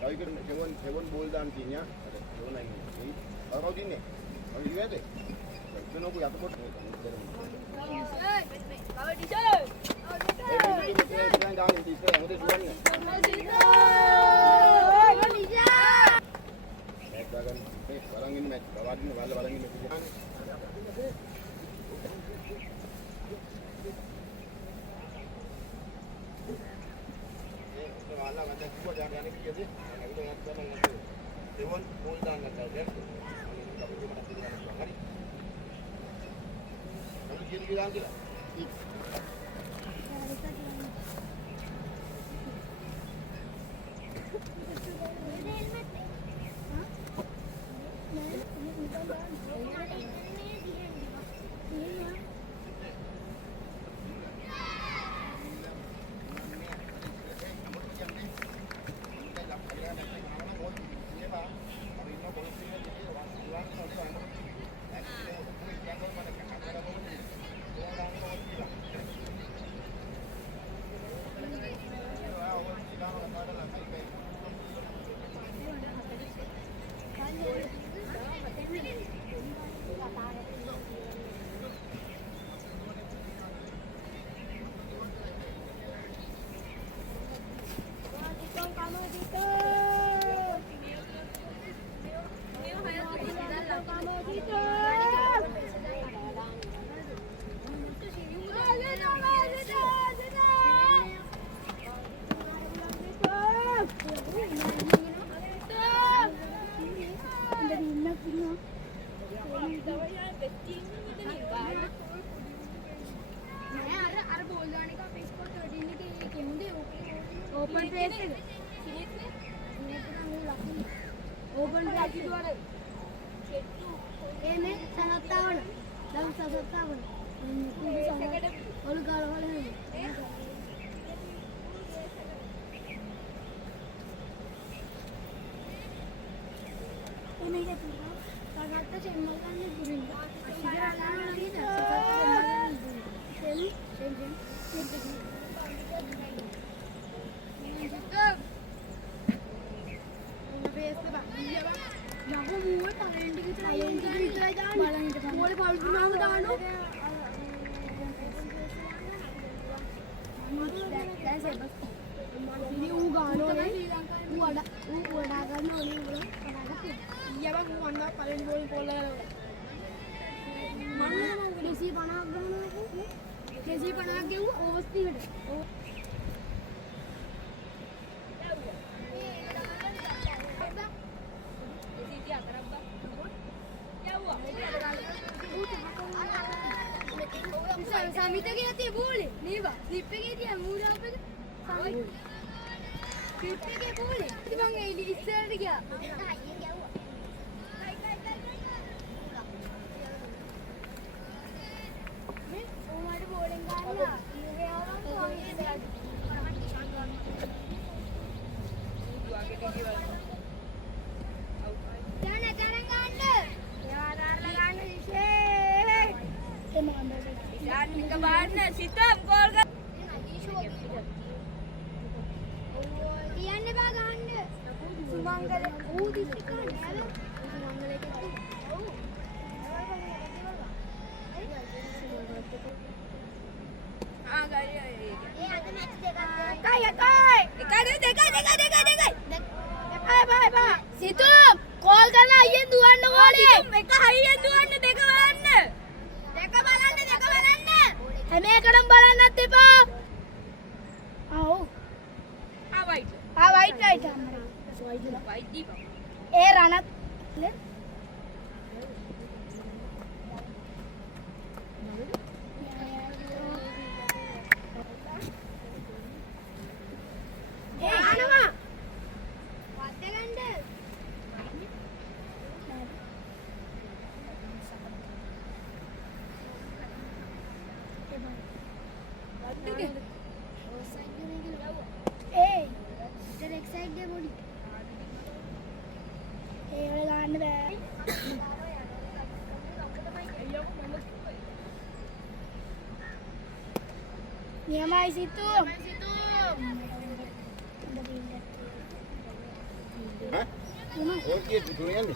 Kau ikut hewan bola dan kinya. Hewan lain ni. Kau di ni. Kau di mana? Kau nak aku buat. Kau di sana. Jangan jangan di sana. Muda jual ni. Bagan, barang ini match. Bawa ni, barang ini match. Wala macam tu jangan yang ni je. Yang itu yang kita nak tu. Hewan bola dan nak saja. Ini kita boleh mana pilih mana hari. Kalau dia bilang dia. Open race. Open race द्वारा. ये में सत्तावन. दाम सत्तावन. और गाल वाले हैं. ये नहीं है तू. सागाता चेन्नई का नहीं बुरी. शिखर आला नहीं था. सागाता चेन्नई सेम. Samita gaya ti bole, niba. Slippe gaya ti amura apa? Slippe gaya bole. Ti bang ini isser gaya. Umar bowling karena. Ini orang tu orang ini. Jangan jangan ganda. Jangan ganda isher. Jangan ke mana? Sitam gol kan? Dia ni bagai anda. Sumanggal. Oh, di sini kan? Sumanggal itu. Ah, gaya. Ada match dekat. Kaya. Dekai. Sitam. Call करना ये दुआन वाले. एक हाईएन दुआन देखा वाला. देखा वाला. हमें कदम බලන්න නැත්පා. ආ වයිට් රයිට් වයිට් දීපා. ඒ රණත් නේ. ඒ ආනවා. වත් ගන්න. Hey, just excited deh body. Hey, orang gan deh. Ni mai situ. ඈ? ඕක කී තුන යන්නේ.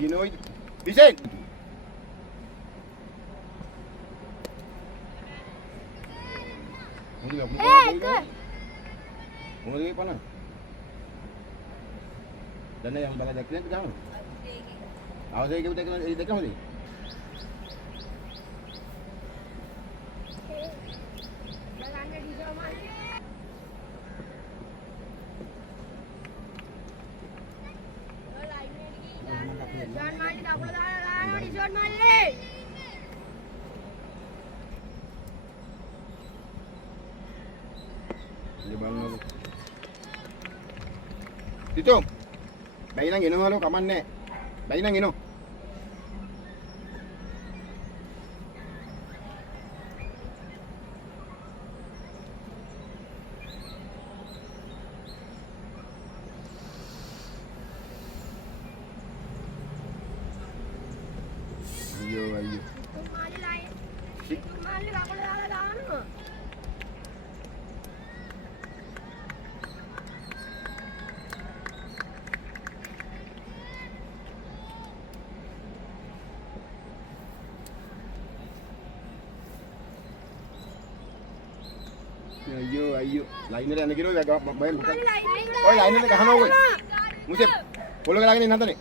You know it. Listen. Mulai apa nak? Dan yang bala daklan tu kamu. Awak saya kita daklan ni. Itu. Bayi nang ino malu kaman ne. Bayi nang ino. Ayo. Ayo. Lain ni nak kira agak main bukan. Oi, lain ni kahana oi. Musib. Boleh lagi ni nanti ni.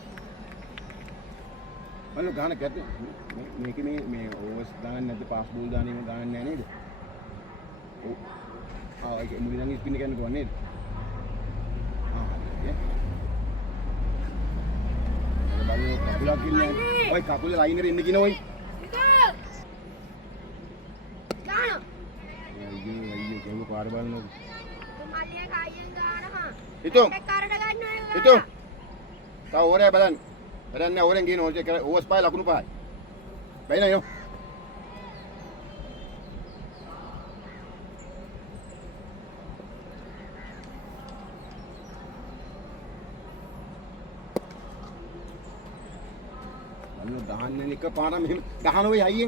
Malu kahana kata. Ni os tangan nanti pas bul dan ni tangan ni ni. Oh. Ah, okay. Muli nangis pini kan tuan ni. Ah, ya. Baru kapula kini. Oi, kapula lain ni ini kini oi. Kamu korban lu. Itu. Tahu orang badan ni orang gini orang cakap, "Oh, spy lah, aku lupa." Baik nak yo. Mana dahan ni ke parah meh? Dahan oi hai.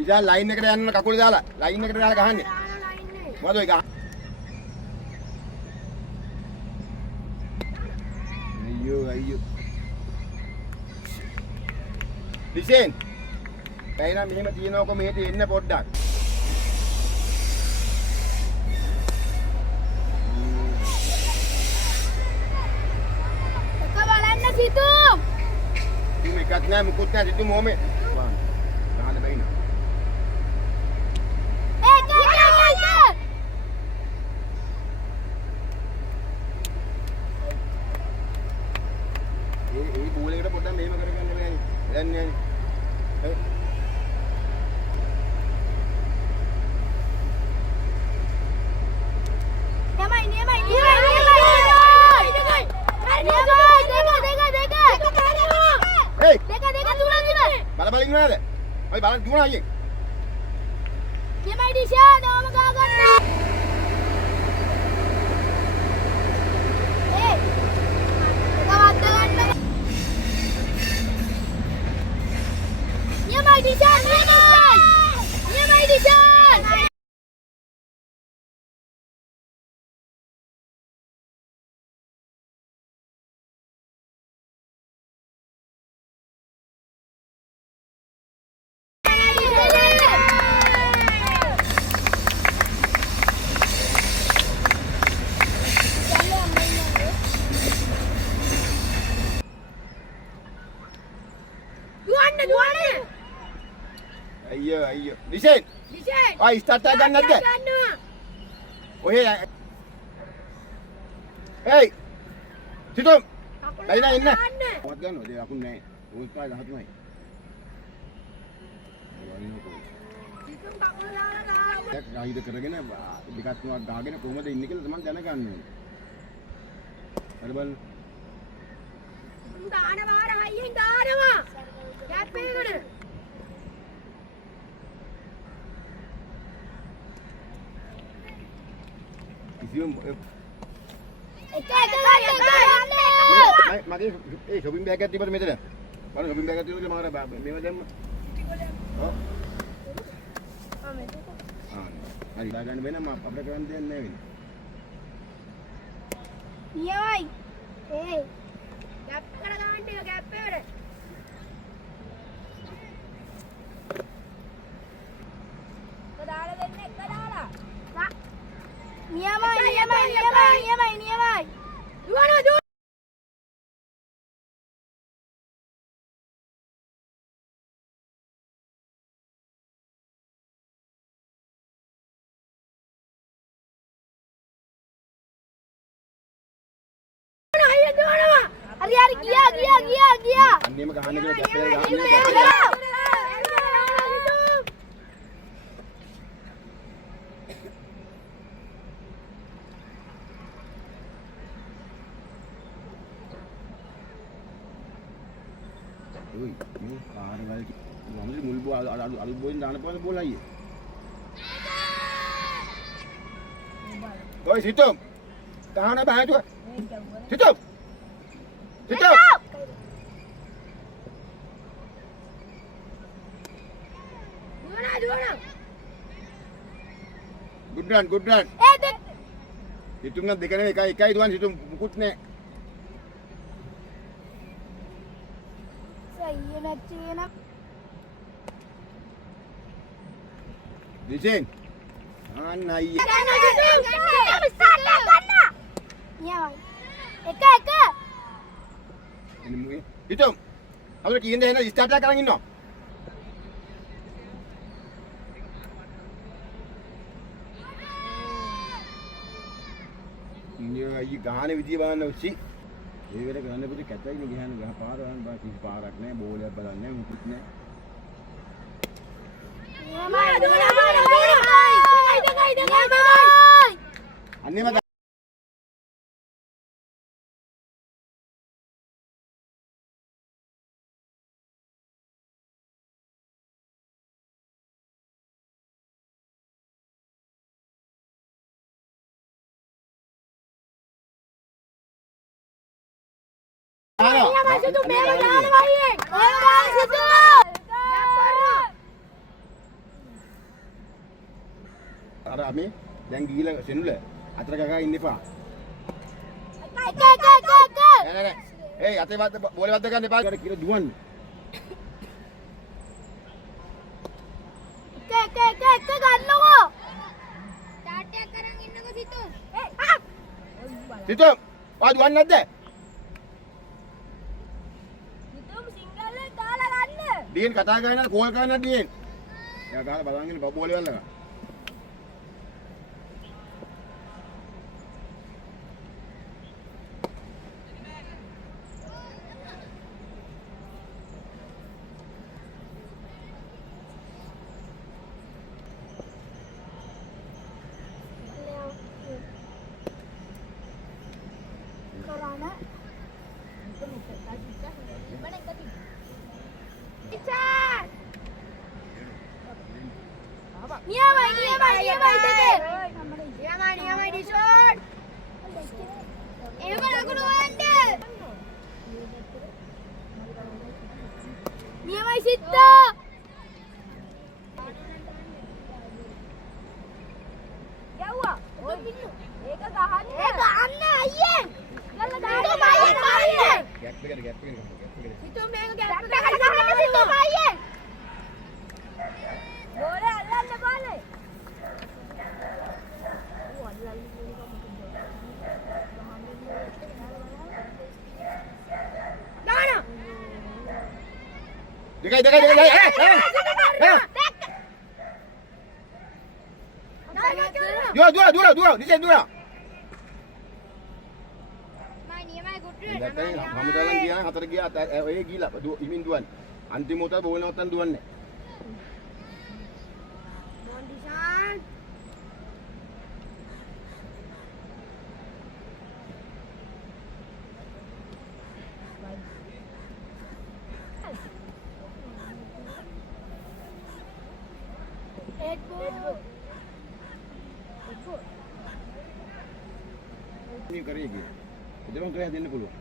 Bisa lain eකට යන්න කකුල දාලා line එකට දාලා ගහන්නේ. මොකද ඔය ගහ. අයියෝ. ලිසෙන්. පැයනා මෙහෙම තියනකො මෙහෙට එන්න පොඩ්ඩක්. එක බලන්න සිතු. මේකත් නෑ මුකුත් නෑ සිතු මොමේ. ගහන්න බැයින. ඒ බෝලේකට පොඩ්ඩක් මෙහෙම කරගන්න බෑනේ. දැන් නෑනේ. Bala ingat ada. Oi balan dua aja. Dia main di sana, nama gagan. Kawat dengan. Dia main di sana. Dia main di sana. Ayo. Listen. Oi, start agan nanti. Oh ya. Hey. Situ. Lain lain na. Awat kan, dia aku naik. Oh, tak ada hatu naik. Yak gahi de karගෙන දිකත්තුවක් ගහගෙන කොහමද ඉන්නේ කියලා තමයි දැනගන්න ඕනේ. හරි බලන්න. දාන වාර හයියෙන් දානවා. යැප්පේකට. කිසිම එක ගන්න. මගේ ඒ shopping bag එකක් තිබ්බද මෙතන? බලන්න shopping bag එකක් තියෙනවද මම අර මේව දැම්ම. ඔව්. හරි දාගන්න වෙන අපිට කරන්න දෙයක් නැහැ වෙන්නේ. නියමයි. ඒ. ගැප් කර ගන්න ටික ගැප් එකට. කඩාලා දෙන්න එක දාලා. නියමයි. දුවනවා දුව. හරි ගියා. අන්නේම ගහන්න කියලා කැප් එක ගහන්න. ඔයි මේ කාර්යවල වම්ලි මුල් බෝල් අලුත් බෝලෙන් දාන පාන බෝල අයියේ. ඔයි සිටුම්. ගහන බහතුව. සිටුම්. දුවනවා. good run. සිටුම් නම් දෙක නෙවෙයි එකයි දුවන් සිටුම් මුකුත් නෑ. දිසෙන් අන්න අයියේ. එක. එන්න මුගේ. සිටුම්. අපිට කීයෙන් දෙහෙන ස්ටාර්ට් එක කරන් ඉන්නවා. අයිය ගහන විදිය බලන්න උසි. ඒ වෙලේ ගන්න පුතේ කැතයිනේ ගහන ගහ පාර වань බා කිසි පාරක් නැහැ බෝලයක් බලන්නේ නැහැ මුකුත් නැහැ. අන්නේම අර අපි දැන් ගිහිලා සෙනුල අතර ගගා ඉන්න එපා. නෑ. ඒයි අතේ වද්ද බෝලේ වද්ද ගන්න එපා. කියලා දුවන්න. එක ගන්නකෝ. ස්ටාර්ට් එක කරන් ඉන්නකෝ සිතු. සිතු. ආ දුවන්නේ නැද්ද? දින් කතා කරන්නේ කෝල් කරන්නේ දින්. එයා ගහලා බලන් ඉන්න බෝලේ වැල්ලක. නියමයි ඩි ෂොට්. එහෙම ලකුණු වලන්ද. නියමයි සිත්තා. යවුවා. ඔය පින්නු. ඒක ගහන්න. අයියේ. ගල්ල ගහන්න. ගැප් එකට. සිතු මේක ගැප් එකට ගහන්න සිතු අයියේ. බෝලේ අල්ලන්න බෝලේ. දෙකයි දුර දිසෙන් දුර දැක්කනේ හමුදාලන් ගියා හතර ගියා ඔය ගිහලා ඉමින් දුවන්නේ අන්තිම උතර බෝල් නවත්තන් දුවන්නේ මොන්ඩිෂාන් ini kari lagi. Jadi bang tu yang dia nak keluar.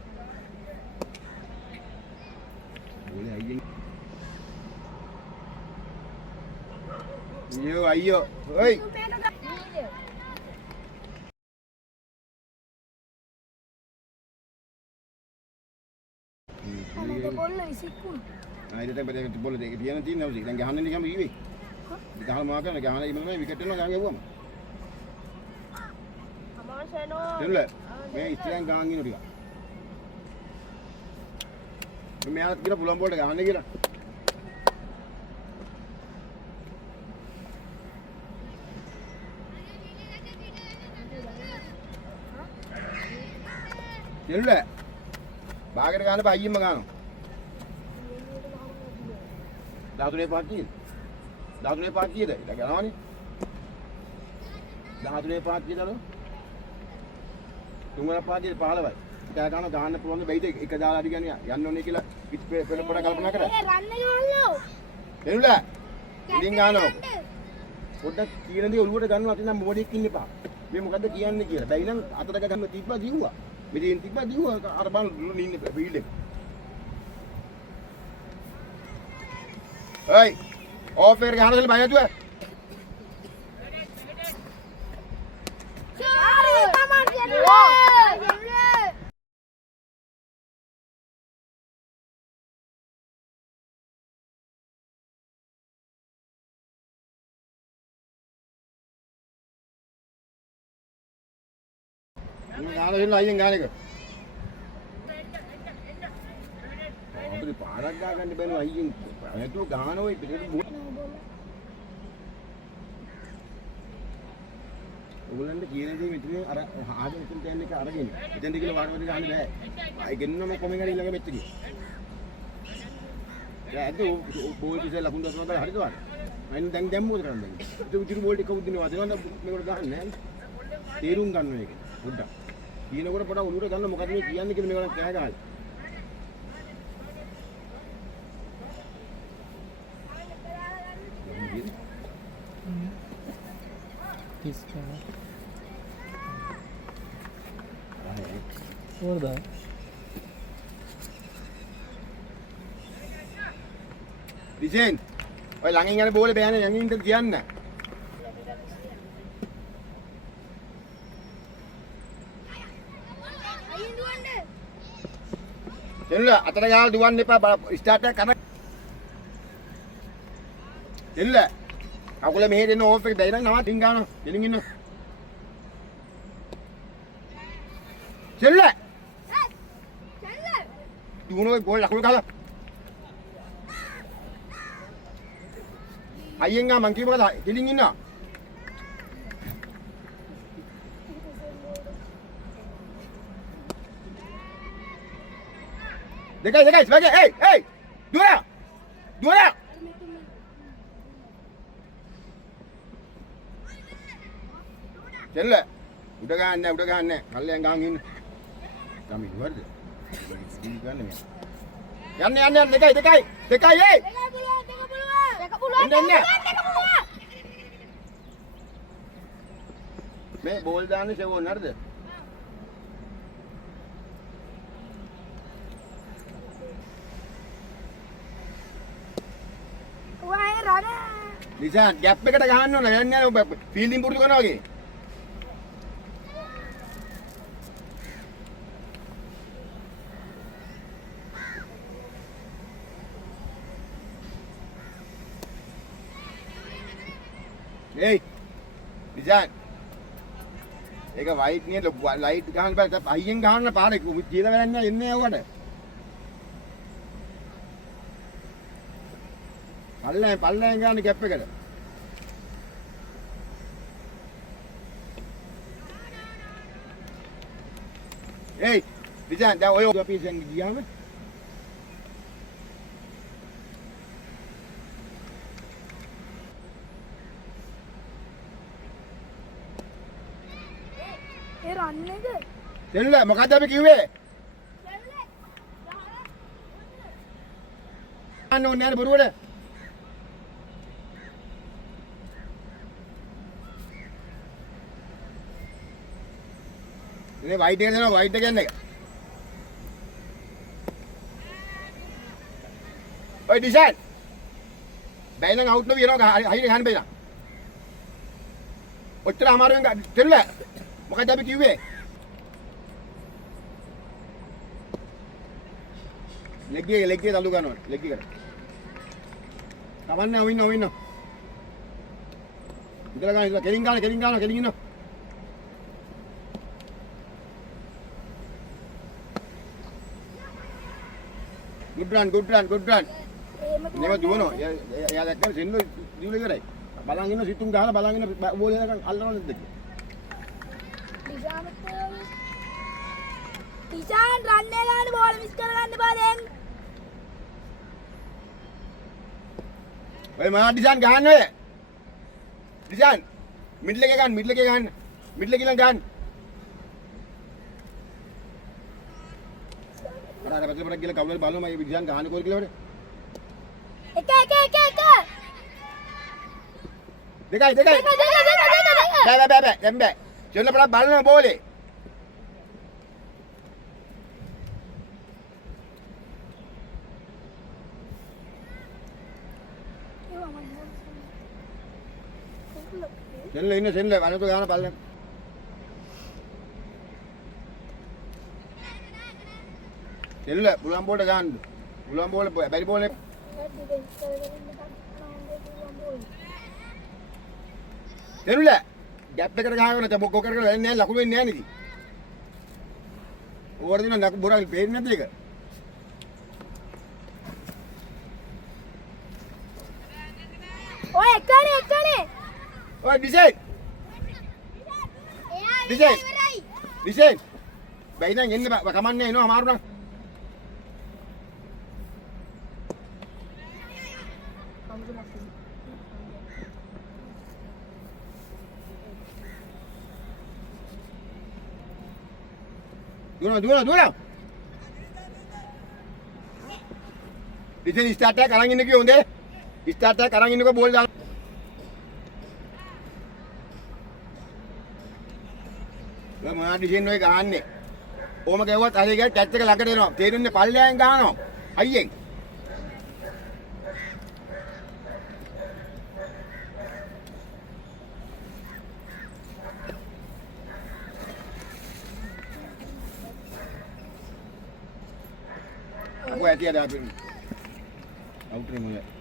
boleh ayang. Yo ayo. Oi. Ah, itu tempat bola dia nanti nanti dan gahanan ni kami iwi. Gahanan makan gahanan ini mana wicket tu gahanan apa? Tengok. मैं इस्तेमाल गांगी नहीं रहा। मैं आज किरा बुलाम बोल रहा गाने किरा। Tengok. बागर गाने पे आइए मंगानो दादुने पार्टी है क्या नाम है दादुने पार्टी चलो तुम्हारा पार्टी पाला भाई क्या गाना गाने पुराने बैठे एक हजार आ गया नहीं यार नोने के लिए किस पे पहले पड़ा कल्पना करा tengok ඉතින් ගානෝ පොඩ්ඩක් කියන දේ ඔළුවට ගන්නවා අතින් නම් මොඩෙක් ඉන්න එපා මේ මොකද්ද කියන්නේ කියලා බැයි නම් අතට ගන්න තිබ්බා දිව්වා මෙතෙන් තිබ්බා දිව්වා අර බලන්න ඉන්න ෆීල්ඩ් එක හයි ඕෆ් එක ගහනදල බය නැතුව හරි තමන් කියන්නේ गाना हिल आइए गाने को අපේ පාරක් ගා ගන්න බැලුවා අයියෙන් නැතුව ගහන ඔය පිටේ ඔයගොල්ලන්ට කියන දේ මෙතන අර ආගෙන ඉතින් තැන් එක අරගෙන ඉතින් දෙකල වාඩිවද ගහන්න බෑ අය ගෙන්නම කොමෙන් හරි ළඟ මෙච්ච ගියේ දැන් බෝල් පිටේ ලකුණු දසම ගාලා හරිද වාඩි මයින් දැන් මොකද කරන්නේ ඉතින් උදිරු බෝල් එක උදිනවා දෙනවා මේකට ගහන්නේ නැහැ තීරුම් ගන්න එක පොඩ්ඩක් කියනකොට පොඩ ඔලුවට ගන්න මොකද මේ කියන්නේ කියලා මේගොල්ලන් කෑ ගහලා किसका और दा ඩිසෙන් ඔය ළඟින් යන බෝලේ බෑනේ ළඟින් ඉඳන් කියන්න එල්ල අතට ගාලා දුවන්න එපා ස්ටාර්ට් එක කරන්න එල්ල අකුල මෙහෙ දෙන්න ඕෆ් එක දැන් නම ටින් ගන්නවා දෙලින් ඉන්න එල්ල දුවනෝ බෝල් අකුල ගාලා අයියෙන් ගා මං කිව්ව කතා දෙලින් ඉන්න දෙකයි සමග hey දුවලා ചെല്ല උඩ ගන්න කල්ලෙන් ගාන් ඉන්න ගම ඉවරද යන්න දෙකයි මේ බෝල් දාන්නේ සෙවොන් හරිද නිසාන් ගැප් එකට ගහන්න ඕන යන්නේ ඔබ ෆීල්ඩින් පුරුදු කරනවා වගේ Hey, Bijan. Eka white ni light ගහන්න බෑ. අයියෙන් ගහන්න පාරේ කියලා වැරන්නේ එන්නේ යවුවට. පල්ලෙන් ගන්න කැප් එකට. Hey, Bijan, දැන් ඔය අපි දැන් ගියාම දෙන්න මොකද්ද අපි කිව්වේ? අන්න ඕනේ නේද බොරුවට? ඉතින් වයිට් එක දෙනවා වයිට් එක ගන්න එක. ඔය ඩිසයින්. බැයි නම් අවුට් නොවි එනවා හයිය ගන්න බැයි නම්. ඔච්චර අමාරුවෙන් තෙල්ල. මොකද අපි කිව්වේ? ලෙග් එක තල්ලු ගන්නවා. ලෙග් එකට. කවන්නේ ඔවින්න. ඉතල ගන්න කෙලින් ඉන්න. good run. නෙව දුවනවා. එයා දැක්කම සෙන්ඩ දියුල ඉවරයි. බලන් ඉන්න සිතුම් ගහලා බලන් ඉන්න බෝල් එකක් අල්ලනවා නැද්ද කියලා. ඉෂාන් රන් එක ගන්න බෝල් මිස් කරගන්න බෑ දැන්. ඔය මා ඩිසයින් ගහන්න ඔය. ඩිසයින් මිඩ්ල් එක ගන්න. මිඩ්ල් එක ගන්න. අර පැත්තට පොඩක් ගිහලා කවුරුහරි බලනවා මේ ඩිසයින් ගහන්න කොහෙද කියලා වරේ. එක. දෙකයි. බෑ. දැන් බෑ. චෙල්ල පොඩක් බලනවා බෝලේ. සෙල්ල අනතු ගාන බලන්න. සෙල්ල බුලම් බෝලට ගන්න. බුලම් බෝල බැරි බෝලේ. සෙල්ල ගැප් එකට ගහගෙන තම කොකරකට වෙන්නේ නැහැ ලකුණු වෙන්නේ නැහැ නේද? ඕවර දින ලකුණු බොරල් පේන්නේ නැද්ද ඒක? ඔය එකනේ. ඔය ඩිසයින්. බැයි නම් එන්න කමන්නේ එනවා අමාරු නම්. දුවනවා. ඩිසයින් ස්ටාර්ට් එක අරන් ඉන්න කිව්ව හොඳේ. ස්ටාර්ට් එක අරන් ඉන්නකෝ බෝල් දාන්න. මොනවා ඩිසයින් ඔය ගහන්නේ. ඕම ගැව්වත් අර ගියා ටච් එක ළඟට එනවා. තේරෙන්නේ පල්ලෙයන් ගහනවා. අයියෙන්. aku ඇති අද අපි අවුට් එක මොකද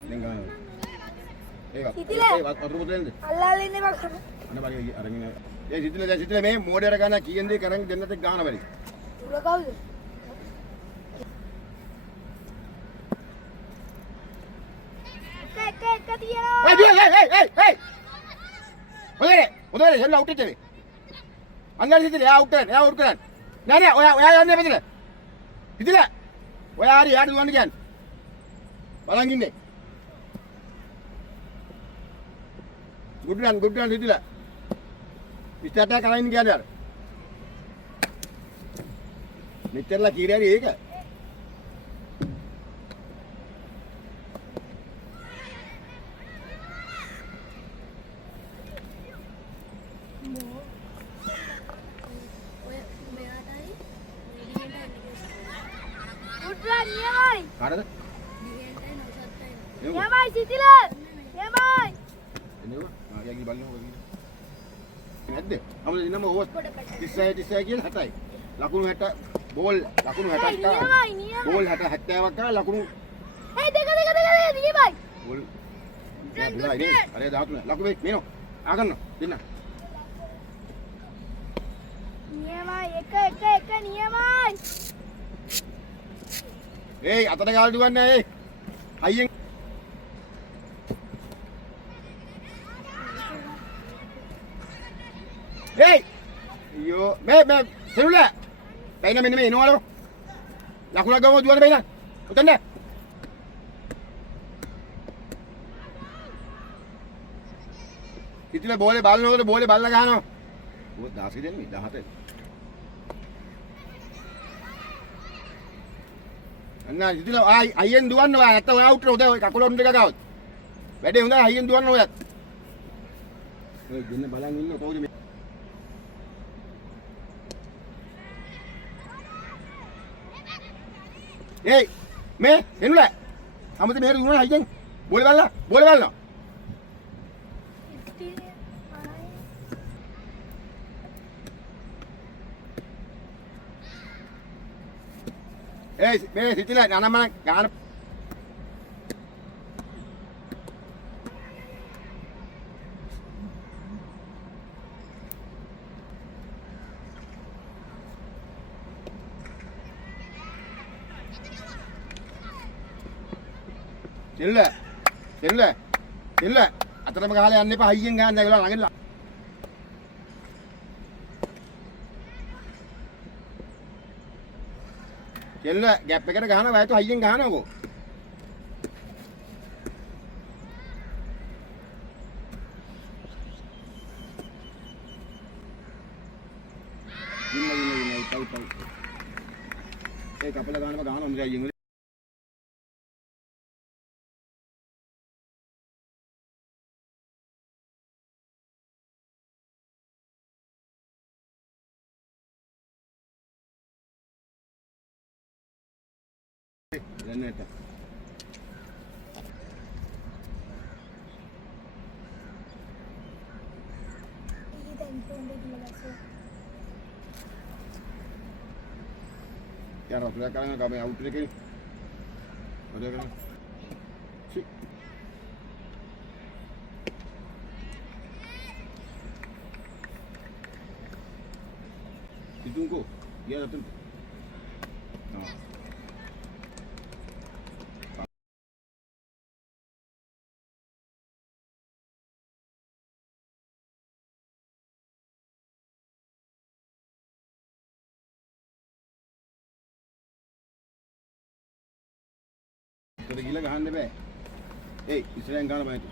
Lenggang. අතුරු පුතෙන්ද? අල්ලාලා ඉන්නේ බං. අන්න බලි අරගෙන. සිතිල මේ මෝඩර ගන්න කීයෙන් දේ කරන් දෙන්නත් ගාන බැරි. උල කවුද? එක තියනවා. හේ. ඔතේ එන්න අවුට් එකේ. අංගල් සිතිල එයා අවුට් කරන්න. නෑ ඔයා යන්නේ පිටිල. සිතිල. ඔයා හරි යාට දුවන්න කියන්නේ. බලන් ඉන්නේ. good run සිතිල. ස්ටාර්ට් එක කරගෙන ගියාද යාර. මෙච්චරලා කීරේ හරි ඒක. good run නියමයි. කාටද? නියමයි සිතිල. නියමයි. එනවා. ආයෙත් බලන්න නැද්ද? අපල දිනම ඕවර් 36 කියලා 7යි. ලකුණු 60 බෝල් ලකුණු 60ක් කරා. බෝල් 60 70ක් කරා ලකුණු. දෙක නියමයි. බෝල් දුරයි නේ. අර 13 ලකුණු මේනෝ. ආගන්න දෙන්න. නියමයි එක නියමයි. ඒයි අතට ගාලා දුවන්නේ ඒ. අයියෙන් Hey! Yo, me celular. Baina මෙන්න මේ එනවලු. ලකුණක් ගමු දුවන්න බයිනා. උතන්න. ඉතින් බෝලේ බලනකොට බෝලේ බල්ලා ගහනවා. ඔය 16 දෙන්නේ 17. අන්න සිතුලා ආයි අයියෙන් දුවන්න ඔයා නැත්නම් ඔයා අවුට් වෙනවා. ඔය කකුල උන් දෙක ගාවත්. වැඩේ හොඳයි අයියෙන් දුවන්න ඔයත්. ඔය දෙන්න බලන් ඉන්න කොහොමද මේ? ඒයි මේ එනුලා. අමුතු මෙහෙර දුවන අයියෙන්. බෝලේ බලලා. බෝලේ බලනවා. ඒයි මේ සිතුලා නනමන ගාන එල්ල අතරම ගහලා යන්න එපා අයියෙන් ගහන්න ඒගොල්ලෝ ළඟින්ලා එල්ල ગેප් එකට ගහනවා වයතු අයියෙන් ගහනවකෝ ඉන්න පව් ඒ කපල ගහනවා මුද අයියෙන් Laneta. Ya no, sudah kan kami out lagi. Ada kan? Si. Ditunggu. Dia datang. Nah. Kita gila gahan deh, be. Israel gahan apa itu?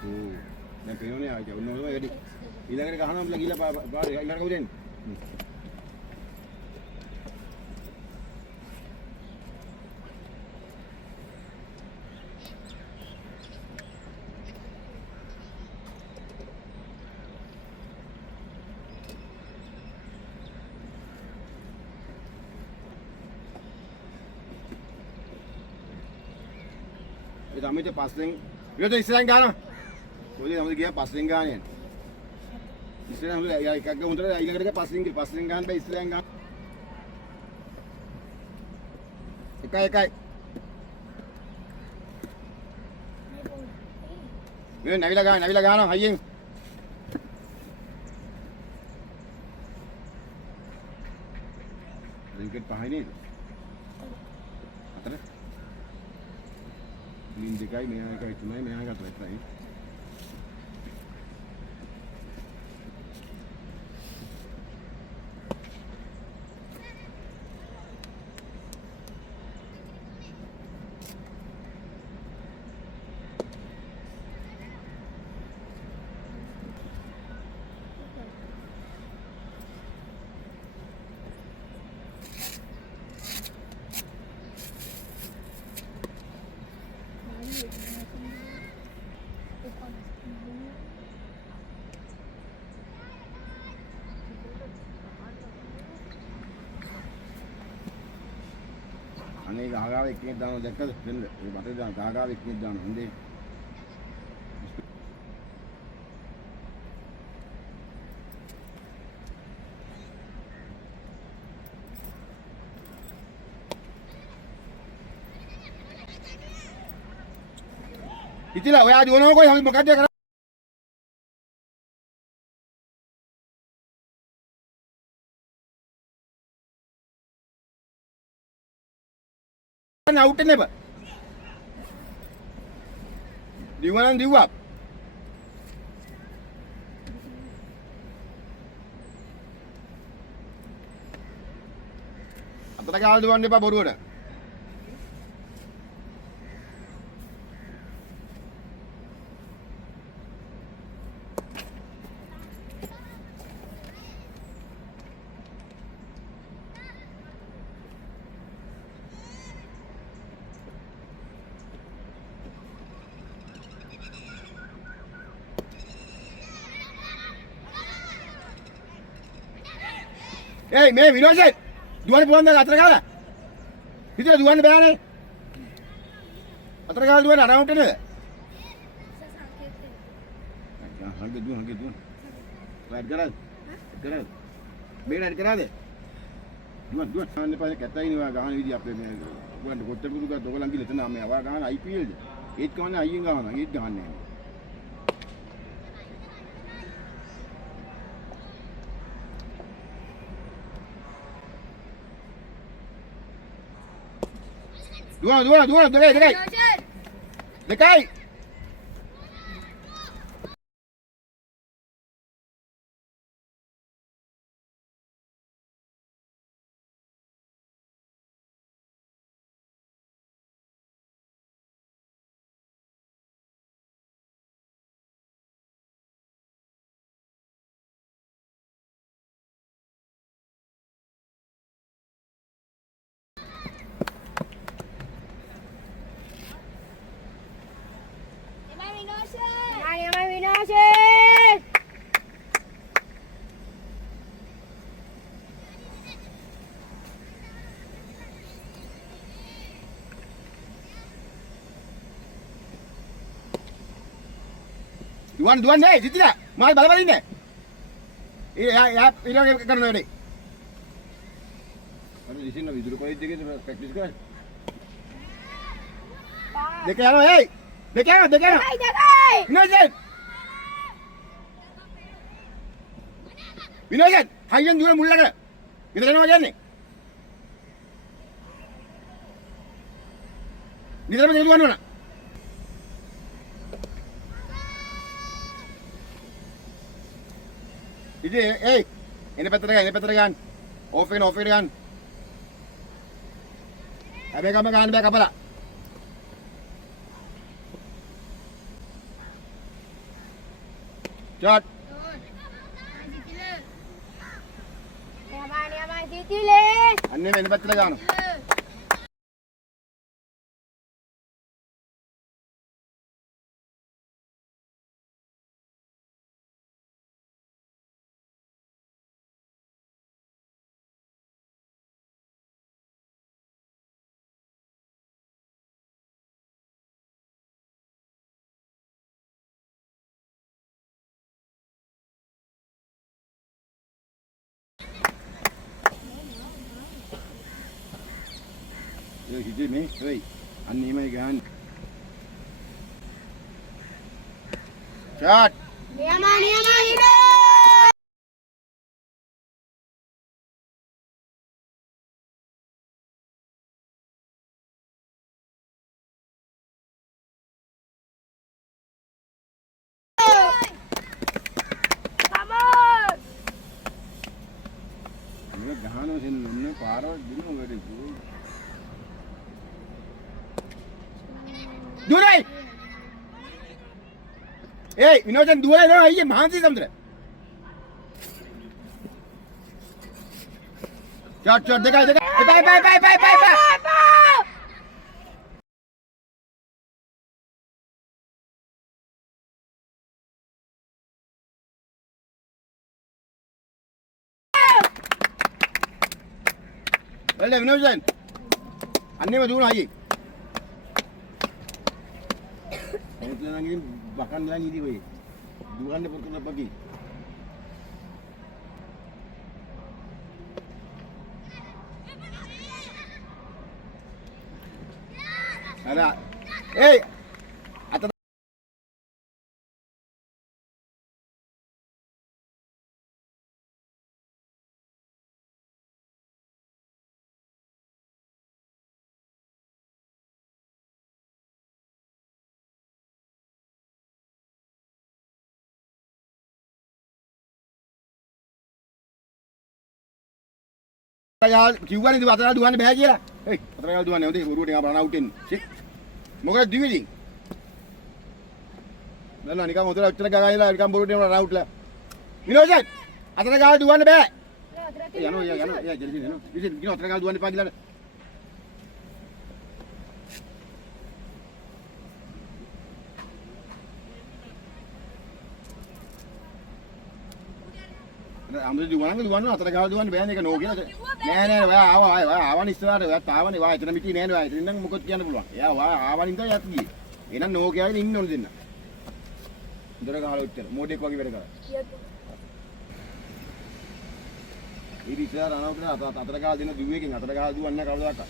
Tuh, yang kayaknya aja, udah jadi. Gila kan gahan apa gila gila kau jen. Itu kami itu pasling, itu Israel gahan. Boleh kami dia pasling gahan ya. Israel kami ya kagak untuk ya ini kita pasling gahan, be Israel gahan. Ikai. Ini Nabila gahan, haying. Ringkit pahay ni. Atras. Hindi kay may kay tunay may agad try. අනේ ගාගාව එක්කෙනෙක් දානවා දැක්කද දෙන්න ඒ බටේ දාන ගාගාව එක්කෙනෙක් දානවා හොඳේ ඉතිලා ඔයා දුවනවා කොයි මොකක්ද කරන්නේ out never. Diwan diwap. Atara kala duwan depa boruwada. ඒ මේ විනෝෂේ දුවන්න පුළුවන් ද අතර ගාලා? හිතේ දුවන්න බෑනේ. අතර ගාලා දුවන්න අරමුණට නේද? හංගෙ දුවන්න. වැඩ කරාද? කරාද? මේ වැඩ කරාද? දුවන්න. අන්න පස්සේ කැතයි නේ ගහන විදිහ අපේ මේ උගන්න කොච්චර පුදු ගත්ත ඔයගලන් ගිහලා එතන මේ අවා ගහන IPL ද? ඒත් කවන්නේ අයියෙන් ගහනවා. ඒත් ගහන්නේ නැහැ. දුවන දෙකයි දුවන්න නේ සිතිලා මාල් බල ඉන්නේ. යා ඊළඟ කරන වැඩේ. අර ඉතින් විදුරු කොයිද දෙකේ ප්‍රැක්ටිස් කරන්නේ. දෙක යනවා එයි. දෙක යනවා. විනෝෂන්. විනෝෂන් හයියෙන් දුවන මුල් ළඟ. ඉතල යනවා යන්නේ. නිතරම දුවන්න ඕන. ඉතින් එයි එන පැත්තට ගන්න. ඕෆ් එක ගන්න. හැබැයි ගම ගන්න බෑ කපලා. Shot. අන්නේ වෙන පැත්තට ගන්නවා. හිතේ මේ වෙයි අන්න එහෙමයි ගහන්නේ. ෂොට් නියමයි මේ ගහනවා සෙන්න පාරවල් දිනු වැඩි දුරයි. ඒයි විනෝදන් දුවලා යනවා අයියේ මහන්සි සමුද්‍ර. ෂොට් දෙකයි. බයි. වෙලේ විනෝදන් අන්නේම දුවනවා අයියේ. එතනකින් බකන් දාන ඉදි වෙයි. දුවන්න පුරුතන බගි. අර ඒයි අත යාල් කිව්වනේ ඉතින් අතට දුවන්න බෑ කියලා. එයි අතට යාල් දුවන්නේ හොඳේ බොරුවට ගා බලන අවුට් එන්නේ. මොකද දිවිදින්. නෑ නිකන් හොඳට උත්තර ගාගාලා නිකන් බොරුවට යනවා රවුට්ලා. විනෝෂන් අතට ගාලා දුවන්න බෑ. යනවා ජල්දි යනවා. ඉතින් කිනෝ අතට ගාලා දුවන්න එපා කියලා. අමුතු දුවන්න අතර ගාව දුවන්න බෑනේ ඒක නෝ කියලා. නෑ ඔයා ආවා ආවන ඉස්සරහට ඔයාත් ආවනේ. වා එතන මිටි නෑනේ. වා එතන නම් මොකද කියන්න පුළුවන්. එයා වා ආවන ඉඳලා යත් ගියේ. එහෙනම් නෝ කියලාගෙන ඉන්න ඕන දෙන්න. දොර ගහලා උත්තර මොඩෙක් වගේ වැඩ කරා. ඊ විචාර අනවුන අතර ගාව දෙන දුවේකින් අතර ගාව දුවන්නේ කවදාවත්.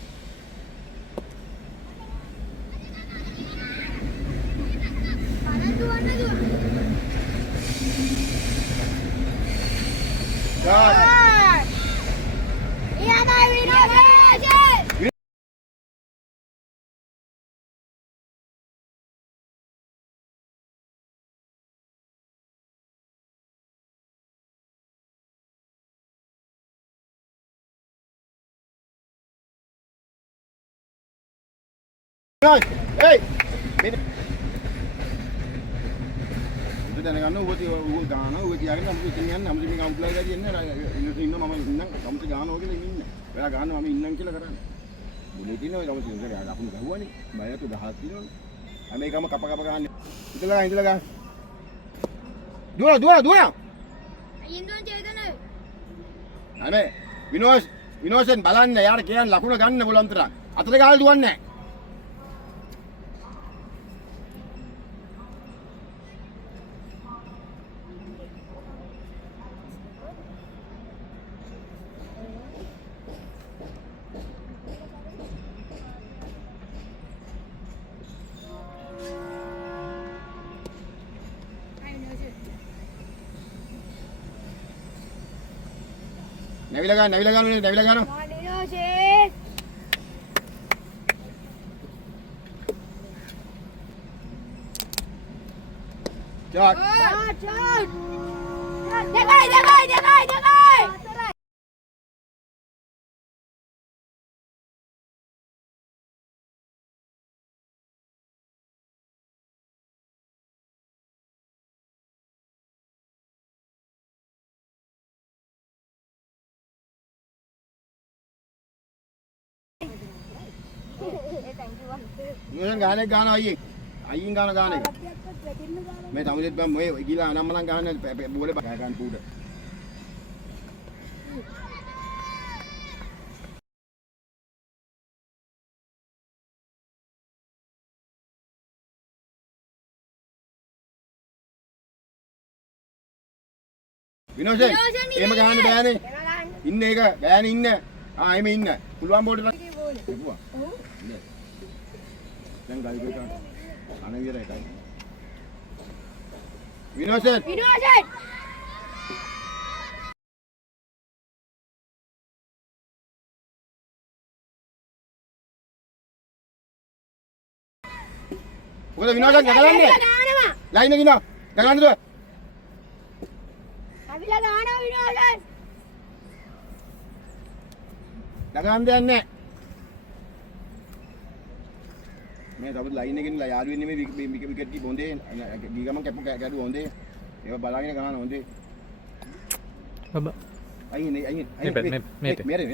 Hey! Itu දැනගන්න ඔබ ගානවා ඔබ කියාගෙන අමුතු ඉතින් යන්නේ අමුතු මේ කවුන්ට් එකලා කියන්නේ ඉන්න මම ඉන්නම් අමුතු ගානවා කියලා ඉන්න. ඔයා ගානවා මම ඉන්නම් කියලා කරන්නේ. මුලේ තියෙන ඔය අමුතු ඉන්නේ අපුණු ගහුවානේ. බයතු 10ක් තියෙනවනේ. මේකම කප ගන්න. ඉඳලා ගන්න. දුවන. අයින්දුවන් චේතන. අනේ විනෝසෙන් බලන්න යාර කියන්නේ ලකුණ ගන්න බලන්න තරම්. අතට ගහලා දුවන්නේ නැහැ. නැවිලා ගන්න. මනිනෝෂේ. චාක්. දෙකයි. Nusan gane gana ayin gana. मैं ताऊ जब मैं गीला आना मना गाने बोले बाहर गान पूरा. විනෝෂේ එහෙම ගහන්න බෑනේ. ඉන්න එක බෑනේ ඉන්න. එහෙම ඉන්න. පුළුවන් බෝඩ් එක. කිව්වා. දැන් ගල් ගේට අනවිර එකයි. විනෝෂේ. මොකද විනෝෂේ ගලන්නේ? ලයින් එක ඉන්නවා. ගලන්න දුව. අවිලා දානවා විනෝෂේ. ගලන්න දෙන්නේ නැහැ. मैं तब लाइन के लिए यार भी नहीं मैं विकेट की बोंदे गीगा में क्या बोंदे ये बालागे कहाँ ना बोंदे अब आइए मेरे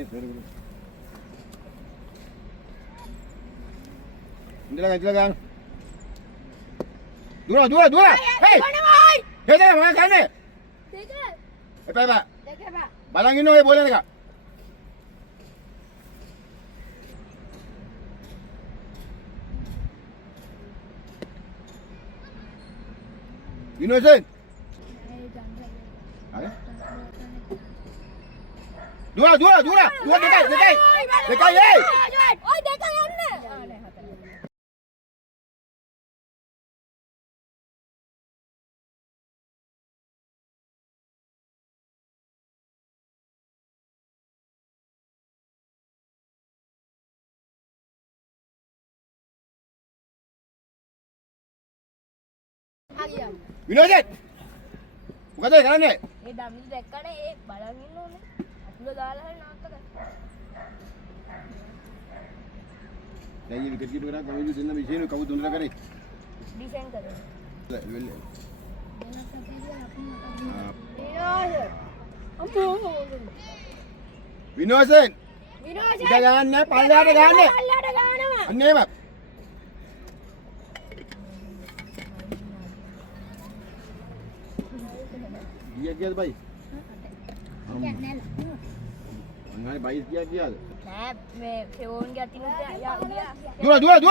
इंदिरा दूरा हे दे मैं खाने देखे बालागे नो ये बोले का Innocent. Ada? Dua dekai. Dekai ye. Oi dekai anne. විනෝෂේ මොකද කරන්නේ? ඒ ඩම්මිස් දැක්කනේ ඒ බලන් ඉන්න ඕනේ. අතුල දාලා හරි නාත්තක. දැන් විකට් කීපර් කරා කවුරු දෙන්න විශේෂ කවුරු දුන්නද කරේ? ඩිෆෙන්ඩ් කරේ. විනෝෂේ ඉත ගන්න පල්ලයට ගන්න. අන්න එහෙම. Iya भाई අංගානේ බයිස් කියාද? නෑ මේ ෆෝන් එක අතින් ගියා. දුවන.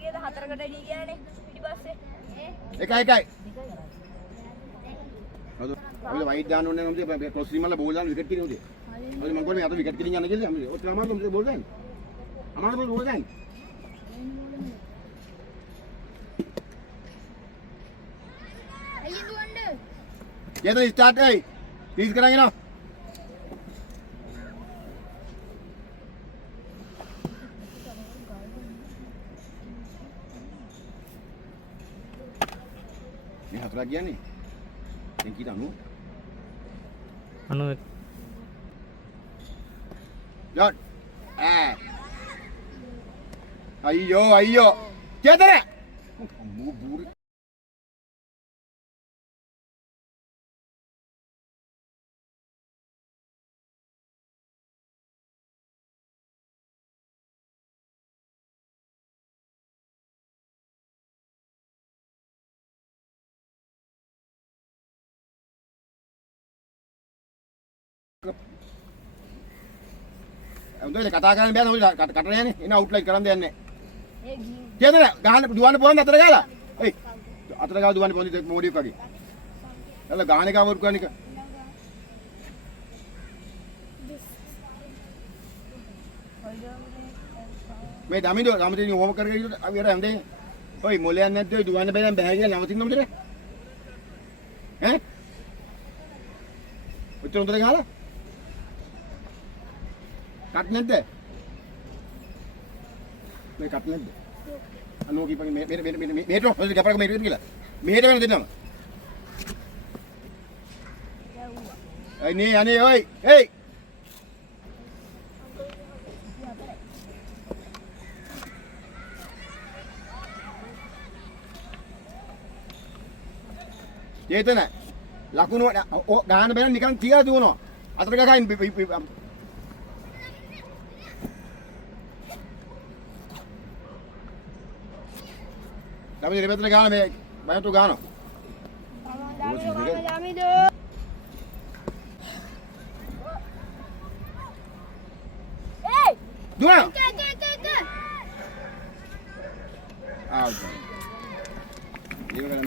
ගියද හතරකට ගියානේ පිටිපස්සේ. එකයි. අපිට වයිට් දාන්න ඕනේ නම් මේ ක්‍රොස් රීමල්ල බෝල් දාන්න විකට් කිරින් උදේ. අපි මං කොහේ අත විකට් කිරින් යන්න කියලා අපි ඔතන අමාරු බෝල් දාන්න. අමාරු බෝල් දාන්න. අයියෙන් දුවන්න. Kita start ay. Please කරන් එනවා. මේ හතරක් කියන්නේ. දැන් කීයද 90? 91. Jod. Ayo. Kita dah. Kamu buruk. උන්දේ කතා කරන්න බෑ නෝ කටට යන්නේ එන අවුට්ලයින් කරන් දෙන්නේ ඒ ගිහින් කියද ගහන්න දුවන්න පුළුවන් අතර ගාලා එයි අතර ගාලා දුවන්න පුළුවන් මොඩියක් වගේ එල ගාන එක අවුට් කරන එක මේ දමිදෝ රාමතේනි හොම කරගෙන ඉන්න අපි අර යන්නේ ඔයි මොලයක් නැද්ද ඔයි දුවන්න බෑ නම් බෑ කියලා නවතින්න මොකද ඈ උත්තර උත්තර ගහලා කට් නැද්ද? මේ කට් නැද්ද? අනෝ කීපන් මේට හොල්ලි ගපරක මේට කියලා. මෙහෙට වෙන දෙන්නම. අනේ ඔයි. එයි. චේතන ලකුණු ගාන බැලන් නිකන් තියලා දුවනවා. අතට ගහයින් Tapi di betul gana me, banyak tu gana. Damido. Hey! Dua. Ke. Out. Ini kan.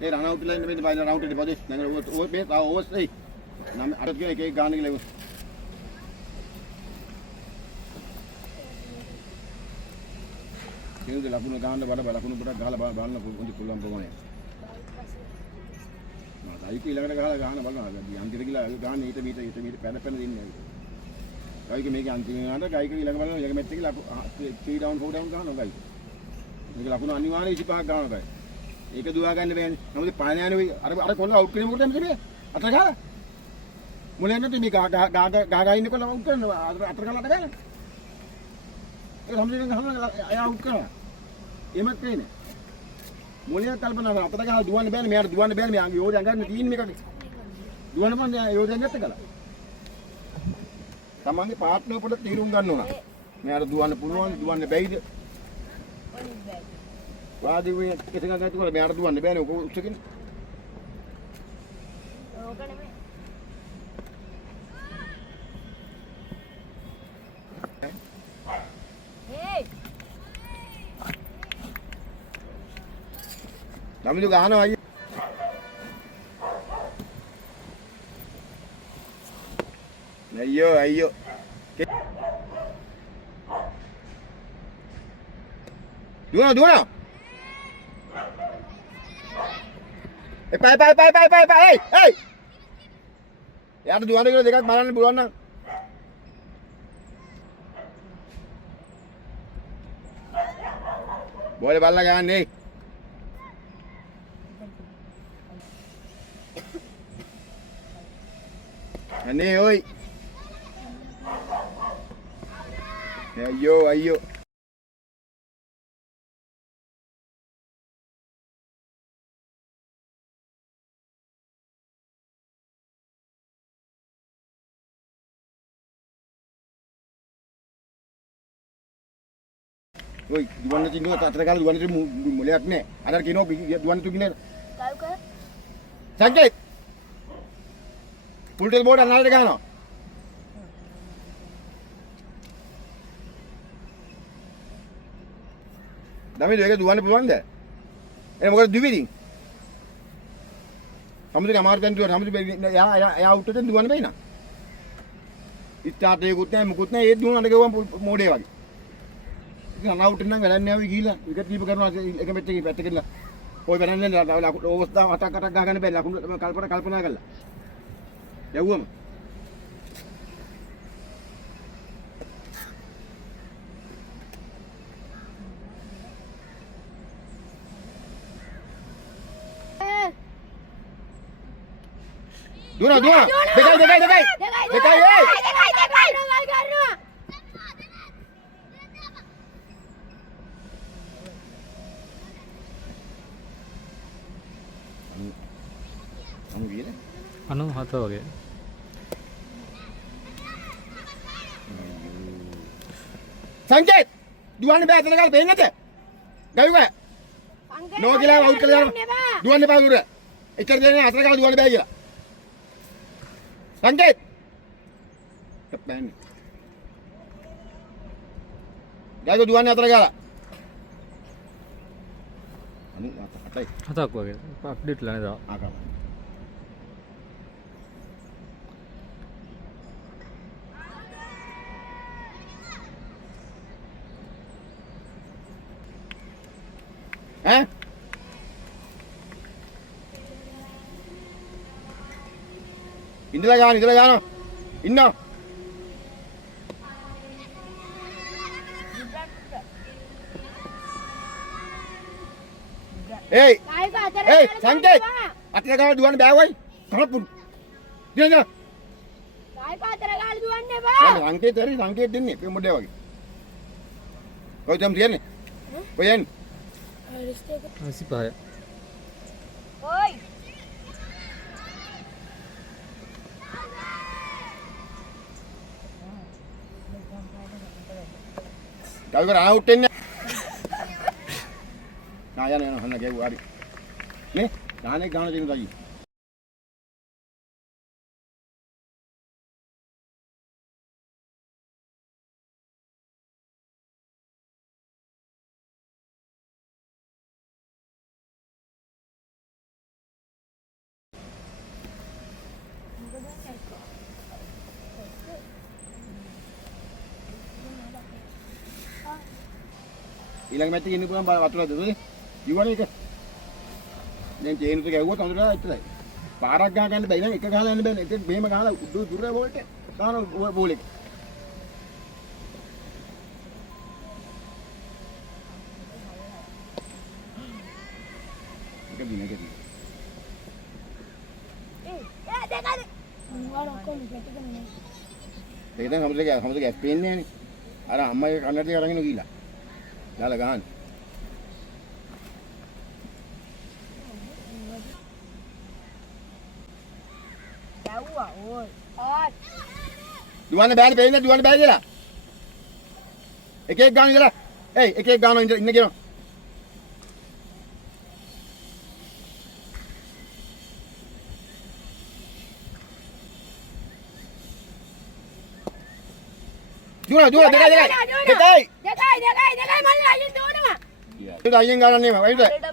Ini run out line में बाइनर आउट डिपॉजिट नहीं वो पे था वो सही नाम अटक गया एक गाने के लिए क्यों दिला पुन गाने बड़ा पुन बड़ा गाला बालना पुन कुल्लम पवाने ना ताई की लग रहा गाना बालना दी अंतिम की लग गाने इतने पहले दिन नहीं गाय के मेरे अंतिम गाना गाय के लग बालना लग मेरे की लाख 3 डाउन 4 डाउन गाना गाय මේක ලකුණු අනිවාර්ය 25ක් ගන්නවා කයි. ඒක දුවා ගන්න බෑනේ. නමුත් පාන යන්නේ ඔය අර කොල්ල අවුට් කරේ මොකටද මේ? අතර ගාලා. මුලින් නැත්නම් මේ ගා ඉන්නකොට අවුට් කරනවා. අතර ගාලා අත ගාලා. ඒක සම්පූර්ණයෙන් ගහනවා අය අවුට් කරනවා. එහෙමත් වෙන්නේ. මුලින් කල්පනා කරලා අතර ගාලා දුවන්න බෑනේ. මෙයාට දුවන්න බෑනේ. මෙයාගේ යෝධයන් ගන්න තියෙන මේකගේ. දුවන්න බෑ යෝධයන් ගැත්ත කළා. තමන්ගේ පාර්ට්නර් පොඩ තීරුම් ගන්න ඕන. මෙයාට දුවන්න පුළුවන් දුවන්න බැයිද? Wadi we kita nggak itu kalau biar tuan biar aku cekin. Hey. Kami juga ano aja. Ayo. Dua. Hey. යාට දුවන්න කියලා දෙකක් බලන්න පුළුවන් නම් බෝලේ බල්ලා ගන්නේ අනේ ඔයි අයියෝ ඔයි දුවන්න තින්නවා අතර ගාලා දුවන්නට මොලයක් නැහැ. අර කියනවා දුවන්න තු කිනේ. සංකේත්. පුල් ටෙල් බෝඩ් අනාලට ගන්නවා. දමිද ඒක දුවන්න පුළුවන්ද? මොකද දිවිදින්. සමුද්‍රේ අමාරු දැන් දුවන සමුද්‍රේ යා උට්ටෙන් දුවන්න බෑ නා. ස්ටාර්ට් එකකුත් නැහැ මුකුත් නැහැ ඒ දුවන්න ගියවම් මොඩේ වගේ. ඉතින් අනවුට් නම් වැඩක් නෑ ඔය ගිහිලා විකට් කීප කරනවා එක පැත්තකින් පැත්තකින් ඔය වැඩන්නේ නෑ ඕවස්දා අටක් ගහගන්න බෑ ලකුණු කල්පනා කරලා යවුවම දුවන දෙකයි අනු හත වගේ සංකේත් දුවන්න බෑ අතන ගාලා පේන්නේ නැත ගයුවා නෝ කියලා අවුට් කළා යනවා දුවන්න බෑ උර එච්චර දෙන්නේ අතන ගාලා දුවන්න බෑ කියලා සංකේත් බෑන්නේ ගයුවා දුවන්න අතන ගාලා අනු අතයි හතක් වගේ අප්ඩේට් ලා නේද ආකම ඉඳලා ගන්න ඉන්න ඒයි සංකේත් අතට ගාලා දුවන්න බෑ වයි කහපු දිනන ආයි පාතර ගාලා දුවන්න එපා සංකේත් දෙන්නේ මේ මොඩේ වගේ කොයි තම තියන්නේ කොයි යන්නේ 85 ඔයි ඩයිවර් ආවුට් වෙන්නේ නා යන හන්න ගෙව්වා හරි නේ ගානේ ගාන දෙන්න තයි ඊළඟ මැච් එකේ ඉන්න පුළුවන් වතුරද දුන්නේ යුවන එක දැන් චේන් එක ගැව්වොත් අඳුරලා ඉතරයි පාරක් ගහ ගන්න බැයි නම් එක ගහලා යන්න බෑ ඒක මෙහෙම ගහලා දුර බෝල්ට ගන්න බෝල් එක එක දින දෙකයි ඒක දැන් හැමෝටම ගැස් පේන්නේ නැහනේ අර අම්මගේ කන්නට දෙක අරගෙන ගිහලා දාලා ගහන්න යව්වා ඕයි දුවන්න බෑනේ පේන්නේ දුවන්න බෑ කියලා එක ගාන ඉඳලා ඒයි එක ගාන ඉන්න කියනවා දුවන දෙකයි මල්ලි අයියෙන් දුවනවා ඒක අයියෙන් ගාන නෙමෙයි වයිද